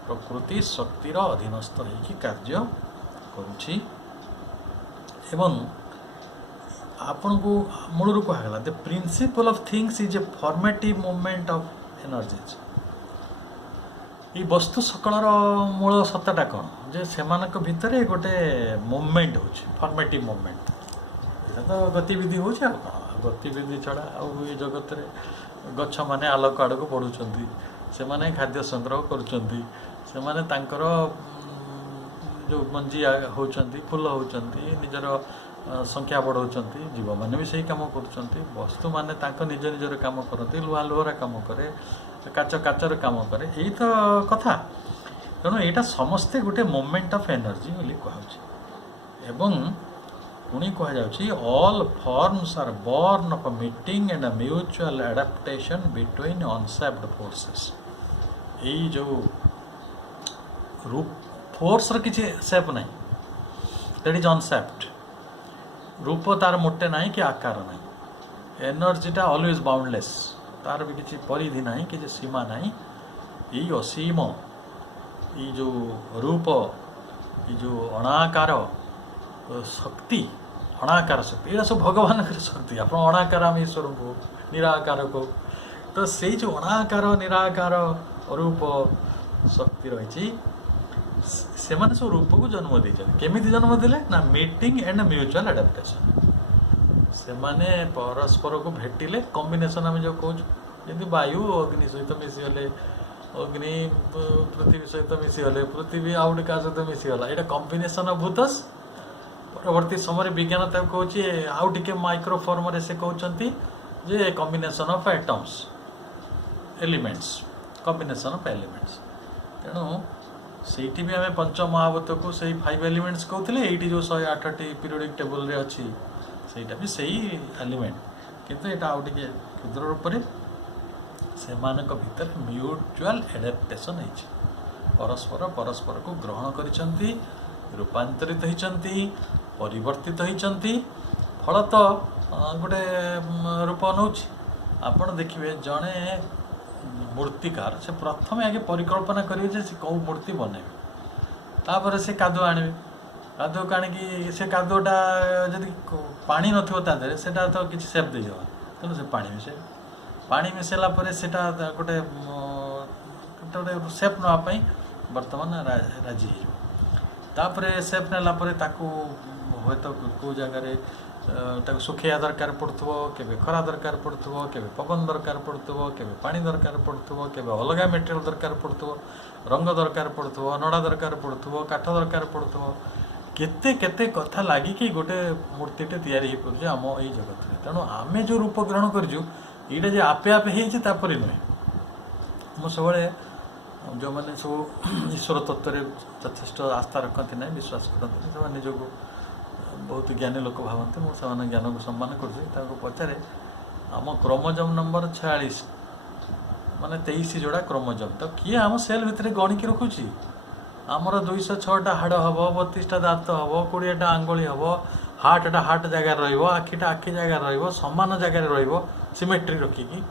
प्रकृति शक्तिर अधीनस्थ होइकी कार्य करुछि एवं आपण को मूलरू कहला the principle of things is a formative movement of energies ये वस्तु सकलर मूल सत्ताटा कौन जे सेमानक भितरे गोटे मूवमेंट होछि फॉर्मेटिव मूवमेंट एटा तो गतिविधि होछि आ गतिविधि छड़ा आ ये जगत रे गछ माने आलोक आड़ को बढ़ुचंती से माने खाद्य संग्रह करुचंती से माने तांकर जो मंजी होचंती फूल होचंती निजर संख्या बढ़ाउछंती जीव माने भी सही काम करुछंती वस्तु माने तांको निज निजर काम करती लुहा लुहरा काम करे काच काचर काम करे यही तो कथा तेणु यहाँ समस्ते गोटे मोमेंट ऑफ एनर्जी बोली कहउछि एवं पुणी कहुच्छी all forms are born of a meeting and a mutual adaptation between unshaped forces यही जो रूप फोर्स र किसी सेप नहीं दैट इज अनसेप्ड रूप तार मोटे ना कि आकार ना एनर्जीटा ऑलवेज बाउंडलेस तार भी किसी परिधि ना कि सीमा ना यही असीम ये जो रूप ये जो अणाकार शक्ति अणाकार शक्ति ये सब भगवान शक्ति आप अणाकार आम ईश्वर को निराकार को तो से जो अणाकार निराकार रूप शक्ति रही से माने सब रूप को जन्म देते केमी जन्म देले ना मीटिंग एंड म्यूचुअल एडाप्टेशन से माने परस्पर को भेटिले कॉम्बिनेशन आम जो कहूँ जमी वायु अग्नि सहित मिशीगले अग्नि पृथ्वी सहित मिशीगले पृथ्वी आउ गोटे क्या सहित मिशीगला यहाँ कॉम्बिनेशन ऑफ भूतस परवर्ती समय विज्ञान तक कहूँ आउ टे माइक्रो फॉर्म रे से कहते जे combination of atoms elements combination of elements तेणु सेठी भी आम पंच महाभूत को सही 5 एलिमेंट्स कहते ये जो 108 पीरियोडिक टेबल रे अच्छी सेटा भी सही एलिमेंट किंतु यहाँ आउ टे क्षुद्र रूप से भीतर म्यूचुअल एडाप्टेशन परस्पर परस्पर को ग्रहण करिसंती रूपांतरित होइचंती परिवर्तित होइचंती फलत गोटे रूप नौछि आपण देखिए जड़े मूर्तिकार से प्रथम आगे परिकल्पना करेंगे से कौ मूर्ति बनइबे तापर से कादुआ आणबे कादुआ को आणिकी से कादुआटा जदि पानी नथिबो ता देरे सेटा तो किछि सेप दे जावा तेणु से पानी मिसेला परे सेटा गोटे गोटे सेप नापाई बर्तमान राजी हो तापरे सेप नेला परे ताकू हे तो को जगार ताकू सुखेया दरकार पड़ुथबो केबे खरा दरकार पड़ुथबो केबे पवन दरकार पड़ुथबो केबे पानी दरकार पड़ुथबो केबे अलगा मटेरियल दरकार पड़ुथबो रंग दरकार पड़ुथबो नड़ा दरकार पड़ुथबो काठ दरकार पड़ुथबो केते केते कथा लागी कि गोटे मूर्तिटे तैयारी हो पड़ुछ आम एई जगत रे तेणु आमे जो रूप ग्रहण करजु एटा जे आपे आपे हेछि तापरे नुहे मो सबले जो मैंने सब ईश्वर तत्व यथेष आस्था रखती ना विश्वास करते से निजक बहुत ज्ञानी लोक भावती मुझे ज्ञान को सम्मान कर पचारे आम क्रोमोजोम नंबर 46 माने 23 जोड़ा क्रोमोजोम तो किए आम सेल भितर गणिकी रखुची आमर 206टा हाड़ हम 32टा दात हम 20टा आंगुली हम हार्टा हार्ट जगार रखीटा आखि जगार रमान जगार रिमेट्री रखिकी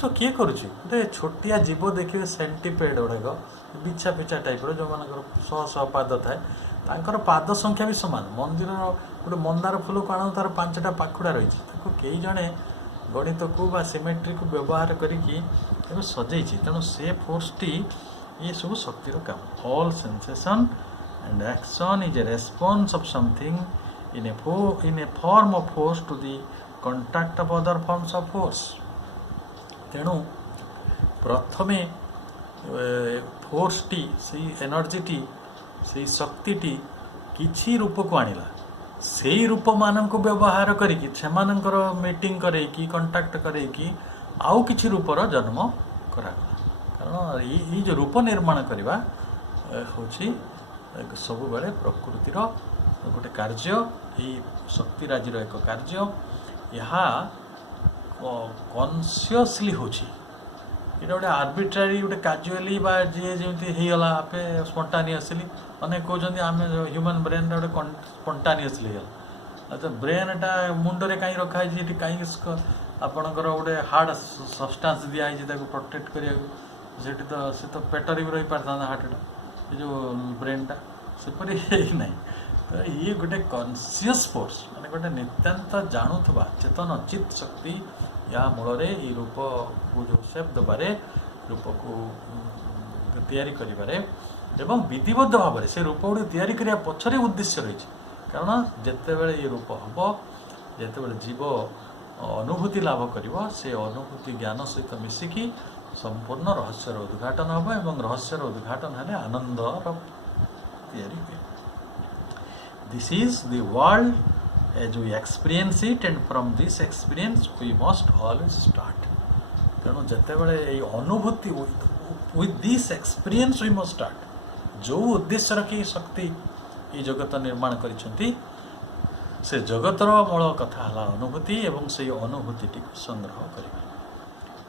सो किए करुच्ची गोटे छोटिया जीव देखिए सेंटीपेड गुड़ाक बिछा पिछा टाइप जो मान शह शह पाद थाए तांकर पाद संख्या भी सामान मंदिर गोटे मंदार फूल को आण तार 5टा पाखुड़ा रही कई जड़े गणित को बा सिमेट्री को व्यवहार करिकी सजे तेणु से फोर्स टी ये सब शक्तिर काम all sensation and action is a response of something in a form of force to the contact of other forms of force तेणु प्रथमे फोर्स टी से एनर्जी टी से शक्ति टी किछि रूप को आनिला से रूप मान को व्यवहार करिकी सेमानकर मीटिंग करैकी कंटाक्ट करैकी आउ किछि रूपर जन्म करागला कारण ये जो रूप निर्माण करवा होछि सब बेले प्रकृतिर गोटे कार्य ये शक्ति राजीर एक कार्य यहाँ कॉन्शियसली होछि এটা ଗୋଟେ ଆର୍ବିଟ୍ରାରୀ ଗୋଟେ କାଜୁଆଲି ବା ଯିଏ ଯେମିତି ହେଇଗଲା ଆପେ ସ୍ପଣ୍ଟାନିୟସଲି ଅନେକ କହୁଛନ୍ତି ଆମେ ହ୍ୟୁମାନ୍ ବ୍ରେନ୍ଟା ଗୋଟେ ସ୍ପଣ୍ଟାନିୟସଲି ହେଇଗଲା। ଆଚ୍ଛା ବ୍ରେନ୍ଟା ମୁଣ୍ଡରେ କାହିଁ ରଖାହେଇଛି ଏଠି କାହିଁକି ଆପଣଙ୍କର ଗୋଟେ ହାର୍ଡ଼ ସବଷ୍ଟାନ୍ସ ଦିଆହେଇଛି ତାକୁ ପ୍ରୋଟେକ୍ଟ କରିବାକୁ ସେଠି ତ ସେ ତ ପେଟରେ ବି ରହିପାରିଥାନ୍ତା ହାର୍ଟଟା ଏ ଯେଉଁ ବ୍ରେନ୍ଟା ସେପରି ନାହିଁ। ତ ଇଏ ଗୋଟେ କନସିୟସ୍ ଫୋର୍ସ ମାନେ ଗୋଟେ ନିତାନ୍ତ ଜାଣୁଥିବା ଚେତନ ଚିତ୍ ଶକ୍ତି ୟା ମୂଳରେ ଏଇ ରୂପକୁ ଯେଉଁ ସେପ୍ ଦେବାରେ ରୂପକୁ ତିଆରି କରିବାରେ ଏବଂ ବିଧିବଦ୍ଧ ଭାବରେ ସେ ରୂପ ଗୁଡ଼ିକୁ ତିଆରି କରିବା ପଛରେ ଉଦ୍ଦେଶ୍ୟ ରହିଛି। କାରଣ ଯେତେବେଳେ ଏ ରୂପ ହେବ ଯେତେବେଳେ ଜୀବ ଅନୁଭୂତି ଲାଭ କରିବ ସେ ଅନୁଭୂତି ଜ୍ଞାନ ସହିତ ମିଶିକି ସମ୍ପୂର୍ଣ୍ଣ ରହସ୍ୟର ଉଦ୍ଘାଟନ ହେବ ଏବଂ ରହସ୍ୟର ଉଦ୍ଘାଟନ ହେଲେ ଆନନ୍ଦର ତିଆରି ହୁଏ। This is the world as we experience it and from this experience we must always start. ତେଣୁ ଯେତେବେଳେ ଏଇ ଅନୁଭୂତି with this experience we must start. ଯେଉଁ ଉଦ୍ଦେଶ୍ୟ ରଖି ଶକ୍ତି ଏଇ ଜଗତ ନିର୍ମାଣ କରିଛନ୍ତି ସେ ଜଗତର ମୂଳ କଥା ହେଲା ଅନୁଭୂତି ଏବଂ ସେଇ ଅନୁଭୂତିଟିକୁ ସଂଗ୍ରହ କରିବା।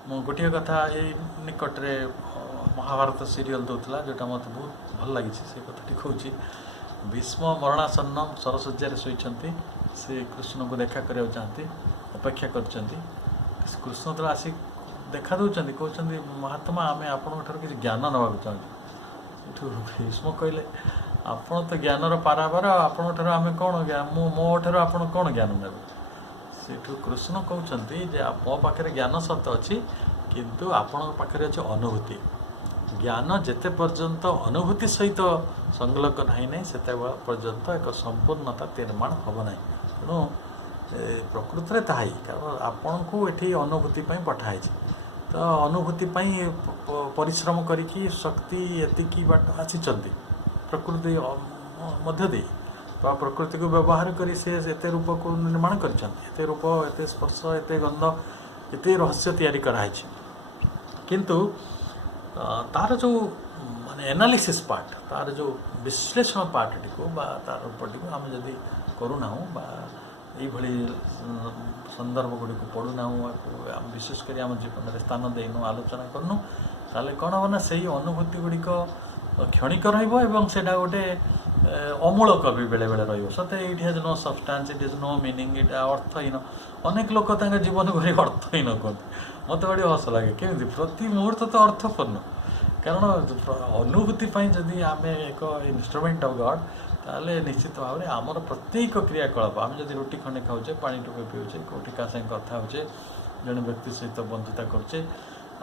ମୁଁ ଗୋଟିଏ କଥା ଏଇ ନିକଟରେ ମହାଭାରତ ସିରିଏଲ୍ ଦେଉଥିଲା ଯେଉଁଟା ମୋତେ ବହୁତ ଭଲ ଲାଗିଛି ସେ କଥାଟି କହୁଛି। ଭୀଷ୍ମ ମରଣାସନ୍ନ ସରଶଯ୍ୟାରେ ଶୋଇଛନ୍ତି ସେ କୃଷ୍ଣଙ୍କୁ ଦେଖା କରିବାକୁ ଚାହାନ୍ତି ଅପେକ୍ଷା କରିଛନ୍ତି। କୃଷ୍ଣ ତ ଆସି ଦେଖା ଦେଉଛନ୍ତି କହୁଛନ୍ତି ମହାତ୍ମା ଆମେ ଆପଣଙ୍କ ଠାରୁ କିଛି ଜ୍ଞାନ ନେବାକୁ ଚାହୁଁଛୁ। ସେଠୁ ଭୀଷ୍ମ କହିଲେ ଆପଣ ତ ଜ୍ଞାନର ପାରାବାର ଆପଣଙ୍କ ଠାରୁ ଆମେ କ'ଣ ମୋ ଠାରୁ ଆପଣ କ'ଣ ଜ୍ଞାନ ନେବେ। ସେଠୁ କୃଷ୍ଣ କହୁଛନ୍ତି ଯେ ମୋ ପାଖରେ ଜ୍ଞାନ ସତ ଅଛି କିନ୍ତୁ ଆପଣଙ୍କ ପାଖରେ ଅଛି ଅନୁଭୂତି। ଜ୍ଞାନ ଯେତେ ପର୍ଯ୍ୟନ୍ତ ଅନୁଭୂତି ସହିତ ସଂଲଗ୍ନ ହେଇନାହିଁ ସେତେବେଳେ ପର୍ଯ୍ୟନ୍ତ ଏକ ସମ୍ପୂର୍ଣ୍ଣତା ନିର୍ମାଣ ହେବ ନାହିଁ। ତେଣୁ ପ୍ରକୃତରେ ତାହା ହିଁ କାରଣ ଆପଣଙ୍କୁ ଏଠି ଅନୁଭୂତି ପାଇଁ ପଠାହେଇଛି ତ ଅନୁଭୂତି ପାଇଁ ପରିଶ୍ରମ କରିକି ଶକ୍ତି ଏତିକି ବାଟ ଆସିଛନ୍ତି ପ୍ରକୃତି ମଧ୍ୟ ଦେଇ ବା ପ୍ରକୃତିକୁ ବ୍ୟବହାର କରି ସେ ଏତେ ରୂପକୁ ନିର୍ମାଣ କରିଛନ୍ତି ଏତେ ରୂପ ଏତେ ସ୍ପର୍ଶ ଏତେ ଗନ୍ଧ ଏତେ ରହସ୍ୟ ତିଆରି କରାହେଇଛି। କିନ୍ତୁ ତାର ଯେଉଁ ମାନେ ଏନାଲିସିସ୍ ପାର୍ଟ ତାର ଯେଉଁ ବିଶ୍ଳେଷଣ ପାର୍ଟଟିକୁ ବା ତାର ରୂପଟିକୁ ଆମେ ଯଦି କରୁନାହୁଁ ବା ଏଇଭଳି ସନ୍ଦର୍ଭ ଗୁଡ଼ିକୁ ପଢ଼ୁନାହୁଁ ଆମେ ବିଶେଷ କରି ଆମ ଜୀବନରେ ସ୍ଥାନ ଦେଇନୁ ଆଲୋଚନା କରୁନୁ ତାହେଲେ କ'ଣ ହେବ ନା ସେଇ ଅନୁଭୂତି ଗୁଡ଼ିକ କ୍ଷଣିକ ରହିବ ଏବଂ ସେଇଟା ଗୋଟେ ଅମୂଳକ ବି ବେଳେବେଳେ ରହିବ। ସତେ ଇଟ୍ has no substance it is no meaning ଏଇଟା ଅର୍ଥହୀନ। ଅନେକ ଲୋକ ତାଙ୍କ ଜୀବନକୁ ଭାରି ଅର୍ଥହୀନ କୁହନ୍ତି। ମୋତେ ବଡ଼ି ହସ ଲାଗେ କେମିତି ପ୍ରତି ମୁହୂର୍ତ୍ତ ତ ଅର୍ଥପୂର୍ଣ୍ଣ କାରଣ ଅନୁଭୂତି ପାଇଁ ଯଦି ଆମେ ଏକ ଇନଷ୍ଟ୍ରୁମେଣ୍ଟ ଅଫ୍ ଗଡ୍ ତାହେଲେ ନିଶ୍ଚିତ ଭାବରେ ଆମର ପ୍ରତ୍ୟେକ କ୍ରିୟାକଳାପ ଆମେ ଯଦି ରୁଟି ଖଣ୍ଡେ ଖାଉଛେ ପାଣି ଟୋପେ ପିଉଛେ କେଉଁଠି କାହା ସାଙ୍ଗେ କଥା ହେଉଛେ ଜଣେ ବ୍ୟକ୍ତି ସହିତ ବନ୍ଧୁତା କରୁଛେ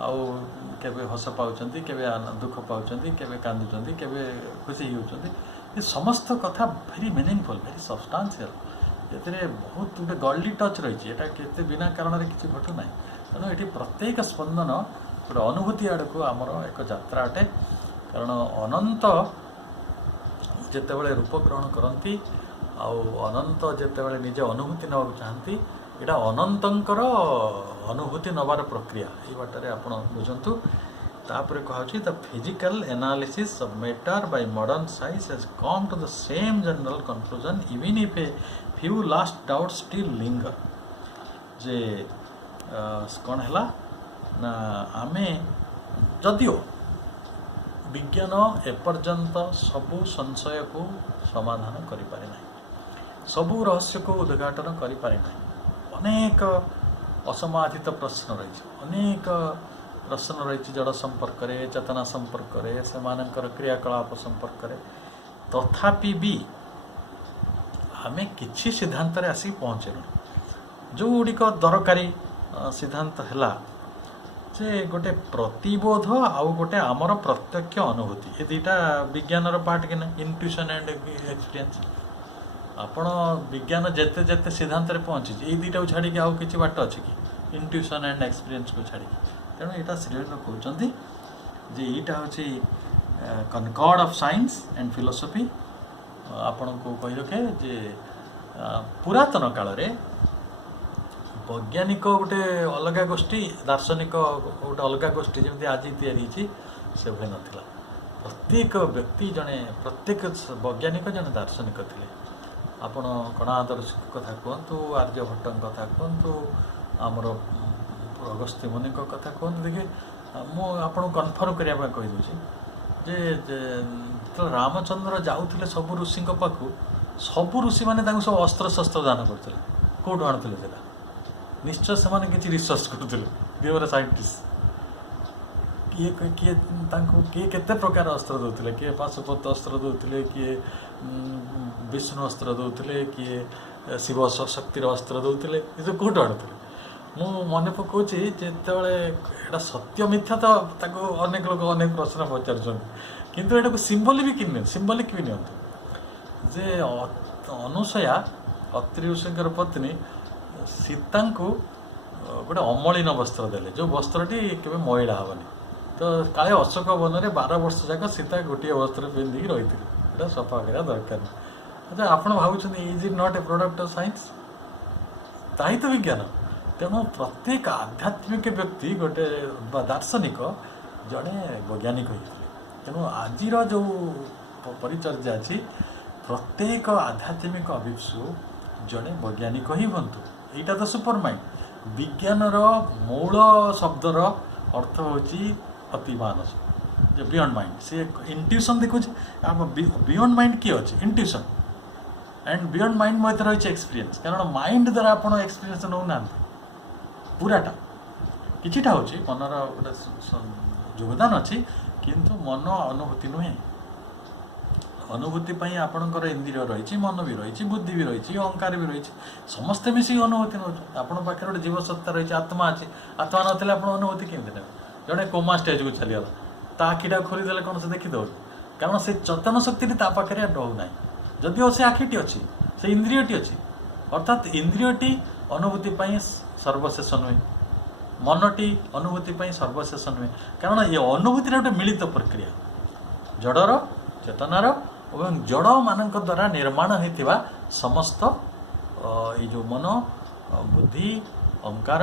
ଆଉ କେବେ ହସ ପାଉଛନ୍ତି କେବେ ଦୁଃଖ ପାଉଛନ୍ତି କେବେ କାନ୍ଦୁଛନ୍ତି କେବେ ଖୁସି ହେଉଛନ୍ତି ଏ ସମସ୍ତ କଥା ଭେରି ମିନିଙ୍ଗଫୁଲ୍ ଭେରି ସବଷ୍ଟାନ୍ସିଆଲ୍ ଏଥିରେ ବହୁତ ଗୋଟେ ଗର୍ଲି ଟଚ୍ ରହିଛି ଏଇଟା କେତେ ବିନା କାରଣରେ କିଛି ଘଟୁନାହିଁ। ତେଣୁ ଏଠି ପ୍ରତ୍ୟେକ ସ୍ପନ୍ଦନ ଗୋଟେ ଅନୁଭୂତି ଆଡ଼କୁ ଆମର ଏକ ଯାତ୍ରା ଅଟେ କାରଣ ଅନନ୍ତ ଯେତେବେଳେ ରୂପ ଗ୍ରହଣ କରନ୍ତି ଆଉ ଅନନ୍ତ ଯେତେବେଳେ ନିଜେ ଅନୁଭୂତି ନେବାକୁ ଚାହାନ୍ତି ଏଇଟା ଅନନ୍ତଙ୍କର ଅନୁଭୂତି ନେବାର ପ୍ରକ୍ରିୟା ଏଇ ବାଟରେ ଆପଣ ବୁଝନ୍ତୁ। ତାପରେ କୁହାଯାଉଛି the physical analysis of matter by modern science has come to the same general conclusion even if a few last doubt still linger. ଯେ କ'ଣ ହେଲା ନା ଆମେ ଯଦିଓ ବିଜ୍ଞାନ ଏପର୍ଯ୍ୟନ୍ତ ସବୁ ସଂଶୟକୁ ସମାଧାନ କରିପାରେ ନାହିଁ ସବୁ ରହସ୍ୟକୁ ଉଦ୍ଘାଟନ କରିପାରେ ନାହିଁ ଅନେକ ଅସମାଧିତ ପ୍ରଶ୍ନ ରହିଛି ଅନେକ ପ୍ରଶ୍ନ ରହିଛି ଜଡ଼ ସମ୍ପର୍କରେ ଚେତନା ସମ୍ପର୍କରେ ସେମାନଙ୍କର କ୍ରିୟାକଳାପ ସମ୍ପର୍କରେ ତଥାପି ବି ଆମେ କିଛି ସିଦ୍ଧାନ୍ତରେ ଆସିକି ପହଞ୍ଚିଲୁ ଯେଉଁଗୁଡ଼ିକ ଦରକାରୀ ସିଦ୍ଧାନ୍ତ ହେଲା ଯେ ଗୋଟେ ପ୍ରତିବୋଧ ଆଉ ଗୋଟେ ଆମର ପ୍ରତ୍ୟକ୍ଷ ଅନୁଭୂତି ଏ ଦୁଇଟା ବିଜ୍ଞାନର ପାର୍ଟ କି ନା ଇଣ୍ଟୁଇସନ୍ ଆଣ୍ଡ ଏକ୍ସପିରିଏନ୍ସ। ଆପଣ ବିଜ୍ଞାନ ଯେତେ ଯେତେ ସିଦ୍ଧାନ୍ତରେ ପହଞ୍ଚିଛି ଏଇ ଦୁଇଟାକୁ ଛାଡ଼ିକି ଆଉ କିଛି ବାଟ ଅଛି କି ଇଣ୍ଟୁଇସନ୍ ଆଣ୍ଡ ଏକ୍ସପିରିଏନ୍ସକୁ ଛାଡ଼ିକି। ତେଣୁ ଏଇଟା ଶ୍ରୀଲେଖ କହୁଛନ୍ତି ଯେ ଏଇଟା ହେଉଛି କନକର୍ଡ ଅଫ୍ ସାଇନ୍ସ ଆଣ୍ଡ ଫିଲୋସଫି। ଆପଣଙ୍କୁ କହି ରଖେ ଯେ ପୁରାତନ କାଳରେ ବୈଜ୍ଞାନିକ ଗୋଟେ ଅଲଗା ଗୋଷ୍ଠୀ ଦାର୍ଶନିକ ଗୋଟେ ଅଲଗା ଗୋଷ୍ଠୀ ଯେମିତି ଆଜି ତିଆରି ହେଇଛି ସେଭଳି ନଥିଲା। ପ୍ରତ୍ୟେକ ବ୍ୟକ୍ତି ଜଣେ ପ୍ରତ୍ୟେକ ବୈଜ୍ଞାନିକ ଜଣେ ଦାର୍ଶନିକ ଥିଲେ। ଆପଣ କଣାଦର୍ଶୀଙ୍କ କଥା କୁହନ୍ତୁ ଆର୍ଯ୍ୟଭଟ୍ଟଙ୍କ କଥା କୁହନ୍ତୁ ଆମର ଅଗସ୍ତ୍ୟ ମୁନିଙ୍କ କଥା କୁହନ୍ତୁ ଦେଖି ମୁଁ ଆପଣଙ୍କୁ କନଫର୍ମ କରିବା ପାଇଁ କହିଦେଉଛି ଯେ ଯେତେବେଳେ ରାମଚନ୍ଦ୍ର ଯାଉଥିଲେ ସବୁ ଋଷିଙ୍କ ପାଖକୁ ସବୁ ଋଷିମାନେ ତାଙ୍କୁ ସବୁ ଅସ୍ତ୍ରଶସ୍ତ୍ର ଦାନ କରୁଥିଲେ। କେଉଁଠୁ ଆଣୁଥିଲେ ସେଇଟା? ନିଶ୍ଚୟ ସେମାନେ କିଛି ରିସର୍ଚ୍ଚ କରୁଥିଲେ। ଦିଓର ସାଇଣ୍ଟିଷ୍ଟ କିଏ କିଏ ତାଙ୍କୁ କିଏ କେତେ ପ୍ରକାର ଅସ୍ତ୍ର ଦେଉଥିଲେ, କିଏ ପାଶୁପତ ଅସ୍ତ୍ର ଦେଉଥିଲେ, କିଏ ବିଷ୍ଣୁ ଅସ୍ତ୍ର ଦେଉଥିଲେ, କିଏ ଶିବ ଶକ୍ତିର ଅସ୍ତ୍ର ଦେଉଥିଲେ, ଏସବୁ କେଉଁଠୁ ଆଣୁଥିଲେ? ମୁଁ ମନେ ପକାଉଛି ଯେତେବେଳେ ଏଇଟା ସତ୍ୟ ମିଥ୍ୟା ତ ତାକୁ ଅନେକ ଲୋକ ଅନେକ ପ୍ରଶ୍ନ ପଚାରୁଛନ୍ତି, କିନ୍ତୁ ଏଟାକୁ ସିମ୍ବଲିକ୍ ବି ନିଅନ୍ତୁ ଯେ ଅନୁସୟା ଅତ୍ରି ଋଷିଙ୍କର ପତ୍ନୀ ସୀତାଙ୍କୁ ଗୋଟେ ଅମଳିନ ବସ୍ତ୍ର ଦେଲେ, ଯେଉଁ ବସ୍ତ୍ରଟି କେବେ ମଇଳା ହେବନି। ତ କାଳେ ଅଶୋକ ବନରେ 12 ବର୍ଷ ଯାକ ସୀତା ଗୋଟିଏ ବସ୍ତ୍ର ପିନ୍ଧିକି ରହିଥିଲେ, ଏଇଟା ସଫା କରିବା ଦରକାର। ଆଚ୍ଛା, ଆପଣ ଭାବୁଛନ୍ତି is it not a product of science? ତାହିଁ ତ ବିଜ୍ଞାନ। ତେଣୁ ପ୍ରତ୍ୟେକ ଆଧ୍ୟାତ୍ମିକ ବ୍ୟକ୍ତି ଗୋଟେ ବା ଦାର୍ଶନିକ ଜଣେ ବୈଜ୍ଞାନିକ ହେଇଥିଲେ। ତେଣୁ ଆଜିର ଯେଉଁ ପରିଚର୍ଯା ଅଛି, ପ୍ରତ୍ୟେକ ଆଧ୍ୟାତ୍ମିକ ଅଭିପ୍ସୁ ଜଣେ ବୈଜ୍ଞାନିକ ହିଁ ହୁଅନ୍ତୁ। ଏଇଟା ତ ସୁପର ମାଇଣ୍ଡ। ବିଜ୍ଞାନର ମୂଳ ଶବ୍ଦର ଅର୍ଥ ହେଉଛି ଅତି ମାନସ, ଯେ ବିୟଣ୍ଡ ମାଇଣ୍ଡ। ସେ ଇଣ୍ଟ୍ୟୁସନ୍ ଦେଖୁଛି। ଆମ ବିୟଣ୍ଡ ମାଇଣ୍ଡ କିଏ ଅଛି? ଇଣ୍ଟ୍ୟୁସନ୍। ଆଣ୍ଡ ବିୟଣ୍ଡ ମାଇଣ୍ଡ ମଧ୍ୟରେ ରହିଛି ଏକ୍ସପିରିଏନ୍ସ। କାରଣ ମାଇଣ୍ଡ ଦ୍ୱାରା ଆପଣ ଏକ୍ସପିରିଏନ୍ସ ନେଉନାହାନ୍ତି ପୁରାଟା। କିଛିଟା ହେଉଛି ମନର ଗୋଟେ ଯୋଗଦାନ ଅଛି, କିନ୍ତୁ ମନ ଅନୁଭୂତି ନୁହେଁ। ଅନୁଭୂତି ପାଇଁ ଆପଣଙ୍କର ଇନ୍ଦ୍ରିୟ ରହିଛି, ମନ ବି ରହିଛି, ବୁଦ୍ଧି ବି ରହିଛି, ଅହଙ୍କାର ବି ରହିଛି। ସମସ୍ତେ ମିଶିକି ଅନୁଭୂତି ନେଉଛନ୍ତି। ଆପଣଙ୍କ ପାଖରେ ଗୋଟେ ଜୀବସତ୍ତା ରହିଛି, ଆତ୍ମା ଅଛି। ଆତ୍ମା ନଥିଲେ ଆପଣ ଅନୁଭୂତି କେମିତି ନେବେ? ଜଣେ କୋମା ଷ୍ଟେଜ୍କୁ ଚାଲିଗଲା, ତା ଆଖିଟାକୁ ଖୋଲିଦେଲେ କ'ଣ ସେ ଦେଖିଦେଉଛି? କାରଣ ସେ ଚେତନ ଶକ୍ତିଟି ତା ପାଖରେ ରହୁନାହିଁ। ଯଦିଓ ସେ ଆଖିଟି ଅଛି, ସେ ଇନ୍ଦ୍ରିୟଟି ଅଛି, ଅର୍ଥାତ୍ ଇନ୍ଦ୍ରିୟଟି ଅନୁଭୂତି ପାଇଁ ସର୍ବଶେଷ ନୁହେଁ, ମନଟି ଅନୁଭୂତି ପାଇଁ ସର୍ବଶେଷ ନୁହେଁ। କାରଣ ଏ ଅନୁଭୂତିର ଗୋଟେ ମିଳିତ ପ୍ରକ୍ରିୟା, ଜଡ଼ର, ଚେତନାର ଏବଂ ଜଡ଼ମାନଙ୍କ ଦ୍ୱାରା ନିର୍ମାଣ ହୋଇଥିବା ସମସ୍ତ ଏଇ ଯେଉଁ ମନ, ବୁଦ୍ଧି, ଅହଙ୍କାର,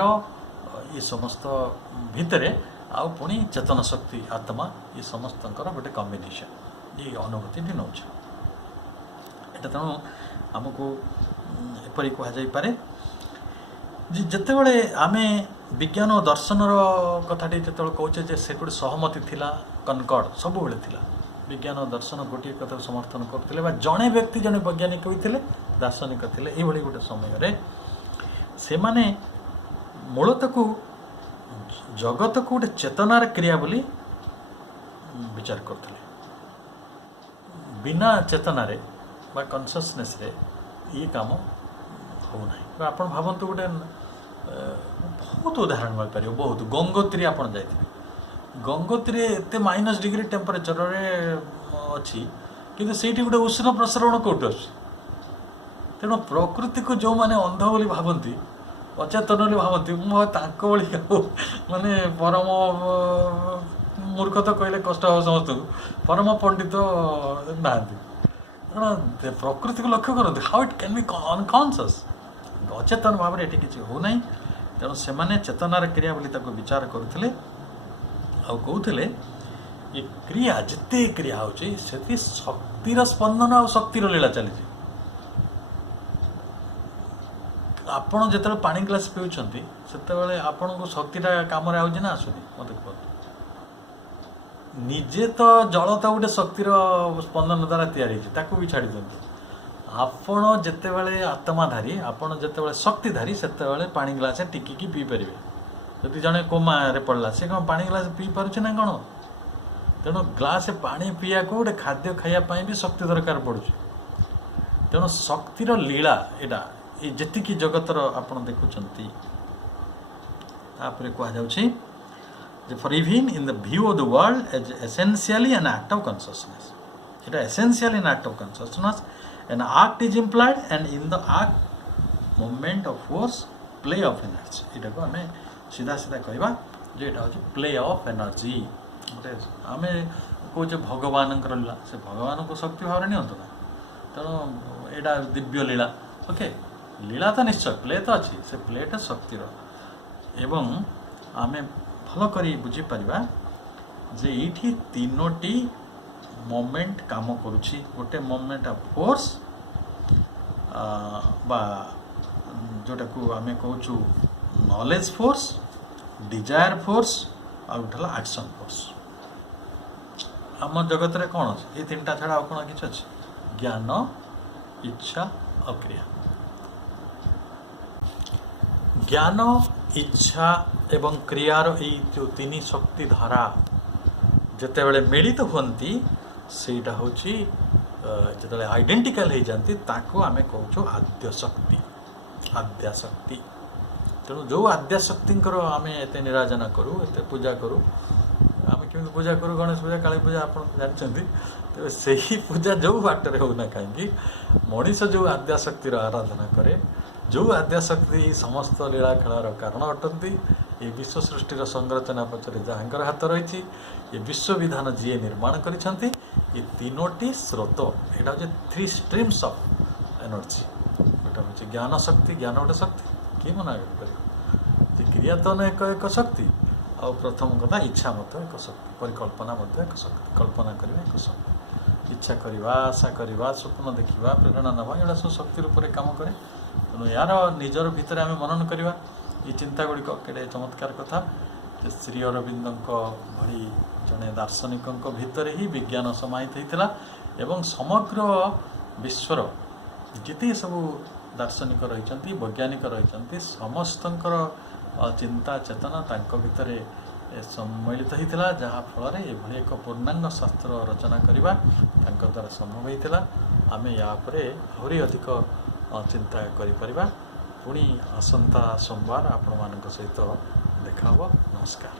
ଏ ସମସ୍ତ ଭିତରେ ଆଉ ପୁଣି ଚେତନ ଶକ୍ତି ଆତ୍ମା, ଏ ସମସ୍ତଙ୍କର ଗୋଟେ କମ୍ବିନେସନ୍ ଏ ଅନୁଭୂତିଟି ନେଉଛି। ଏଇଟା ତେଣୁ ଆମକୁ ଏପରି କୁହାଯାଇପାରେ ଯେ ଯେତେବେଳେ ଆମେ ବିଜ୍ଞାନ ଓ ଦର୍ଶନର କଥାଟି ଯେତେବେଳେ କହୁଛେ ଯେ ସେ ଗୋଟେ ସହମତି ଥିଲା, କନକର୍ଡ ସବୁବେଳେ ଥିଲା। ବିଜ୍ଞାନ ଓ ଦର୍ଶନ ଗୋଟିଏ କଥାକୁ ସମର୍ଥନ କରୁଥିଲେ, ବା ଜଣେ ବ୍ୟକ୍ତି ଜଣେ ବୈଜ୍ଞାନିକ ହୋଇଥିଲେ, ଦାର୍ଶନିକ ଥିଲେ। ଏଇଭଳି ଗୋଟେ ସମୟରେ ସେମାନେ ମୂଳତଃକୁ ଜଗତକୁ ଗୋଟେ ଚେତନାର କ୍ରିୟା ବୋଲି ବିଚାର କରୁଥିଲେ। ବିନା ଚେତନାରେ ବା କନସିୟସନେସ୍ରେ ଇଏ କାମ ହେଉନାହିଁ। ଆପଣ ଭାବନ୍ତୁ, ଗୋଟେ ବହୁତ ଉଦାହରଣ ମିଳିପାରିବ, ବହୁତ। ଗଙ୍ଗୋତ୍ରୀ ଆପଣ ଯାଇଥିବେ, ଗଙ୍ଗୋତ୍ରୀରେ ଏତେ -ଡିଗ୍ରୀ ଟେମ୍ପରେଚରରେ ଅଛି, କିନ୍ତୁ ସେଇଠି ଗୋଟେ ଉଷ୍ଣ ପ୍ରସାରଣ କେଉଁଠି ଆସୁଛି? ତେଣୁ ପ୍ରକୃତିକୁ ଯେଉଁମାନେ ଅନ୍ଧ ବୋଲି ଭାବନ୍ତି, ଅଚେତନ ବୋଲି ଭାବନ୍ତି, ମୁଁ ତାଙ୍କ ଭଳି ମାନେ ପରମ ମୂର୍ଖ ତ କହିଲେ କଷ୍ଟ ହେବ ସମସ୍ତଙ୍କୁ, ପରମ ପଣ୍ଡିତ ନାହାନ୍ତି। କାରଣ ପ୍ରକୃତିକୁ ଲକ୍ଷ୍ୟ କରନ୍ତି, ହାଉ ଇଟ୍ କ୍ୟାନ୍ ବି ଅନକନସିୟସ୍। ଅଚେତନ ଭାବରେ ଏଠି କିଛି ହେଉନାହିଁ। ତେଣୁ ସେମାନେ ଚେତନାର କ୍ରିୟା ବୋଲି ତାକୁ ବିଚାର କରୁଥିଲେ, ଆଉ କହୁଥିଲେ ଏ କ୍ରିୟା ଯେତେ କ୍ରିୟା ହେଉଛି ସେଠି ଶକ୍ତିର ସ୍ପନ୍ଦନ ଆଉ ଶକ୍ତିର ଲୀଳା ଚାଲିଛି। ଆପଣ ଯେତେବେଳେ ପାଣି ଗ୍ଲାସ୍ ପିଉଛନ୍ତି, ସେତେବେଳେ ଆପଣଙ୍କୁ ଶକ୍ତିଟା କାମରେ ଆସୁଛି ନା ଆସୁନି? ମୋତେ କୁହନ୍ତୁ। ନିଜେ ତ ଜଳ ତ ଗୋଟେ ଶକ୍ତିର ସ୍ପନ୍ଦନ ଦ୍ୱାରା ତିଆରି ହେଇଛି, ତାକୁ ବି ଛାଡ଼ି ଦିଅନ୍ତୁ। ଆପଣ ଯେତେବେଳେ ଆତ୍ମାଧାରୀ, ଆପଣ ଯେତେବେଳେ ଶକ୍ତିଧାରୀ, ସେତେବେଳେ ପାଣି ଗ୍ଲାସ୍ ଟିକିକି ପିଇପାରିବେ। ଯଦି ଜଣେ କୋମାରେ ପଡ଼ିଲା, ସେ କ'ଣ ପାଣି ଗ୍ଲାସ୍ ପିଇପାରୁଛି ନା କ'ଣ? ତେଣୁ ଗ୍ଲାସ୍ ପାଣି ପିଇବାକୁ ଗୋଟେ ଖାଦ୍ୟ ଖାଇବା ପାଇଁ ବି ଶକ୍ତି ଦରକାର ପଡ଼ୁଛି। ତେଣୁ ଶକ୍ତିର ଲୀଳା ଏଇଟା, ଏ ଯେତିକି ଜଗତର ଆପଣ ଦେଖୁଛନ୍ତି। ତାପରେ କୁହାଯାଉଛି ଯେ for even in the view of the world age essentially ଆନ୍ ଆକ୍ଟ ଅଫ୍ କନସିୟସନେସ୍। ଏଇଟା ଏସେନ୍ସିଆଲି ଆନ୍ act of consciousness. An act is implied, and in the act movement of force, play of energy. ଏଇଟାକୁ ଆମେ ସିଧା ସିଧା କହିବା ଯେ ଏଇଟା ହେଉଛି ପ୍ଲେ ଅଫ୍ ଏନର୍ଜି। ଗୋଟେ ଆମେ କହୁଛେ ଭଗବାନଙ୍କର ଲୀଳା, ସେ ଭଗବାନଙ୍କୁ ଶକ୍ତି ଭାବରେ ନିଅନ୍ତୁ ନା। ତେଣୁ ଏଇଟା ଦିବ୍ୟ ଲୀଳା। ଓକେ, ଲୀଳା ତ ନିଶ୍ଚୟ, ପ୍ଲେ ତ ଅଛି, ସେ ପ୍ଲେଟା ଶକ୍ତିର। ଏବଂ ଆମେ ଭଲ କରି ବୁଝିପାରିବା ଯେ ଏଇଠି ତିନୋଟି ମୋମେଣ୍ଟ କାମ କରୁଛି। ଗୋଟେ ମୋମେଣ୍ଟ ଅଫ୍ ଫୋର୍ସ ବା ଯେଉଁଟାକୁ ଆମେ କହୁଛୁ ନଲେଜ୍ ଫୋର୍ସ, ଡିଜାୟାର ଫୋର୍ସ ଆଉ ଗୋଟେ ହେଲା ଆକ୍ସନ୍ ଫୋର୍ସ। ଆମ ଜଗତରେ କ'ଣ ଅଛି? ଏ ତିନିଟା ଛଡ଼ା ଆଉ କ'ଣ କିଛି ଅଛି? ଜ୍ଞାନ, ଇଚ୍ଛା ଆଉ କ୍ରିୟା। ଜ୍ଞାନ, ଇଚ୍ଛା ଏବଂ କ୍ରିୟାର ଏଇ ଯେଉଁ ତିନି ଶକ୍ତି ଧାରା ଯେତେବେଳେ ମିଳିତ ହୁଅନ୍ତି ସେଇଟା ହେଉଛି ଯେତେବେଳେ ଆଇଡେଣ୍ଟିକାଲ ହେଇଯାନ୍ତି ତାକୁ ଆମେ କହୁଛୁ ଆଦ୍ୟଶକ୍ତି। ଆଦ୍ୟାଶକ୍ତି। ତେଣୁ ଯେଉଁ ଆଦ୍ୟାଶକ୍ତିଙ୍କର ଆମେ ଏତେ ନିରାଜନା କରୁ, ଏତେ ପୂଜା କରୁ, ଆମେ କେମିତି ପୂଜା କରୁ? ଗଣେଶ ପୂଜା, କାଳୀ ପୂଜା ଆପଣ ଜାଣିଛନ୍ତି। ତେବେ ସେହି ପୂଜା ଯେଉଁ ବାଟରେ ହେଉନା କାହିଁକି, ମଣିଷ ଯେଉଁ ଆଦ୍ୟାଶକ୍ତିର ଆରାଧନା କରେ, ଯେଉଁ ଆଦ୍ୟାଶକ୍ତି ସମସ୍ତ ଲୀଳା ଖେଳର କାରଣ ଅଟନ୍ତି, ଏ ବିଶ୍ୱ ସୃଷ୍ଟିର ସଂରଚନା ପଛରେ ଯାହାଙ୍କର ହାତ ରହିଛି, ଏ ବିଶ୍ୱବିଧାନ ଯିଏ ନିର୍ମାଣ କରିଛନ୍ତି, ଏ ତିନୋଟି ସ୍ରୋତ, ଏଇଟା ହେଉଛି 3 streams ଅଫ୍ ଏନର୍ଜି। ଏଇଟା ହେଉଛି ଜ୍ଞାନ ଶକ୍ତି। ଜ୍ଞାନ ଗୋଟେ ଶକ୍ତି, କିଏ ମନା କରିପାରିବ? ଯେ କ୍ରିୟା ତ ଏକ ଶକ୍ତି, ଆଉ ପ୍ରଥମ କଥା ଇଚ୍ଛା ମଧ୍ୟ ଏକ ଶକ୍ତି, ପରିକଳ୍ପନା ମଧ୍ୟ ଏକ ଶକ୍ତି, କଳ୍ପନା କରିବା ଏକ ଶକ୍ତି। ଇଚ୍ଛା କରିବା, ଆଶା କରିବା, ସ୍ୱପ୍ନ ଦେଖିବା, ପ୍ରେରଣା ନେବା, ଏଗୁଡ଼ା ସବୁ ଶକ୍ତି ରୂପରେ କାମ କରେ। ତେଣୁ ଏହାର ନିଜର ଭିତରେ ଆମେ ମନନ କରିବା ଏ ଚିନ୍ତା ଗୁଡ଼ିକ। କେଡ଼େ ଚମତ୍କାର କଥା ଯେ ଶ୍ରୀ ଅରବିନ୍ଦଙ୍କ ଭଳି ଜଣେ ଦାର୍ଶନିକଙ୍କ ଭିତରେ ହିଁ ବିଜ୍ଞାନ ସମାହିତ ହୋଇଥିଲା ଏବଂ ସମଗ୍ର ବିଶ୍ୱର ଯେତେ ସବୁ ଦାର୍ଶନିକ ରହିଛନ୍ତି, ବୈଜ୍ଞାନିକ ରହିଛନ୍ତି, ସମସ୍ତଙ୍କର ଚିନ୍ତା ଚେତନା ତାଙ୍କ ଭିତରେ ସମ୍ମିଳିତ ହୋଇଥିଲା, ଯାହାଫଳରେ ଏଭଳି ଏକ ପୂର୍ଣ୍ଣାଙ୍ଗ ଶାସ୍ତ୍ର ରଚନା କରିବା ତାଙ୍କ ଦ୍ୱାରା ସମ୍ଭବ ହୋଇଥିଲା। ଆମେ ୟା ଉପରେ ଆହୁରି ଅଧିକ ଚିନ୍ତା କରିପାରିବା। ପୁଣି ଆସନ୍ତା ସୋମବାର ଆପଣମାନଙ୍କ ସହିତ ଦେଖା ହେବ। ନମସ୍କାର।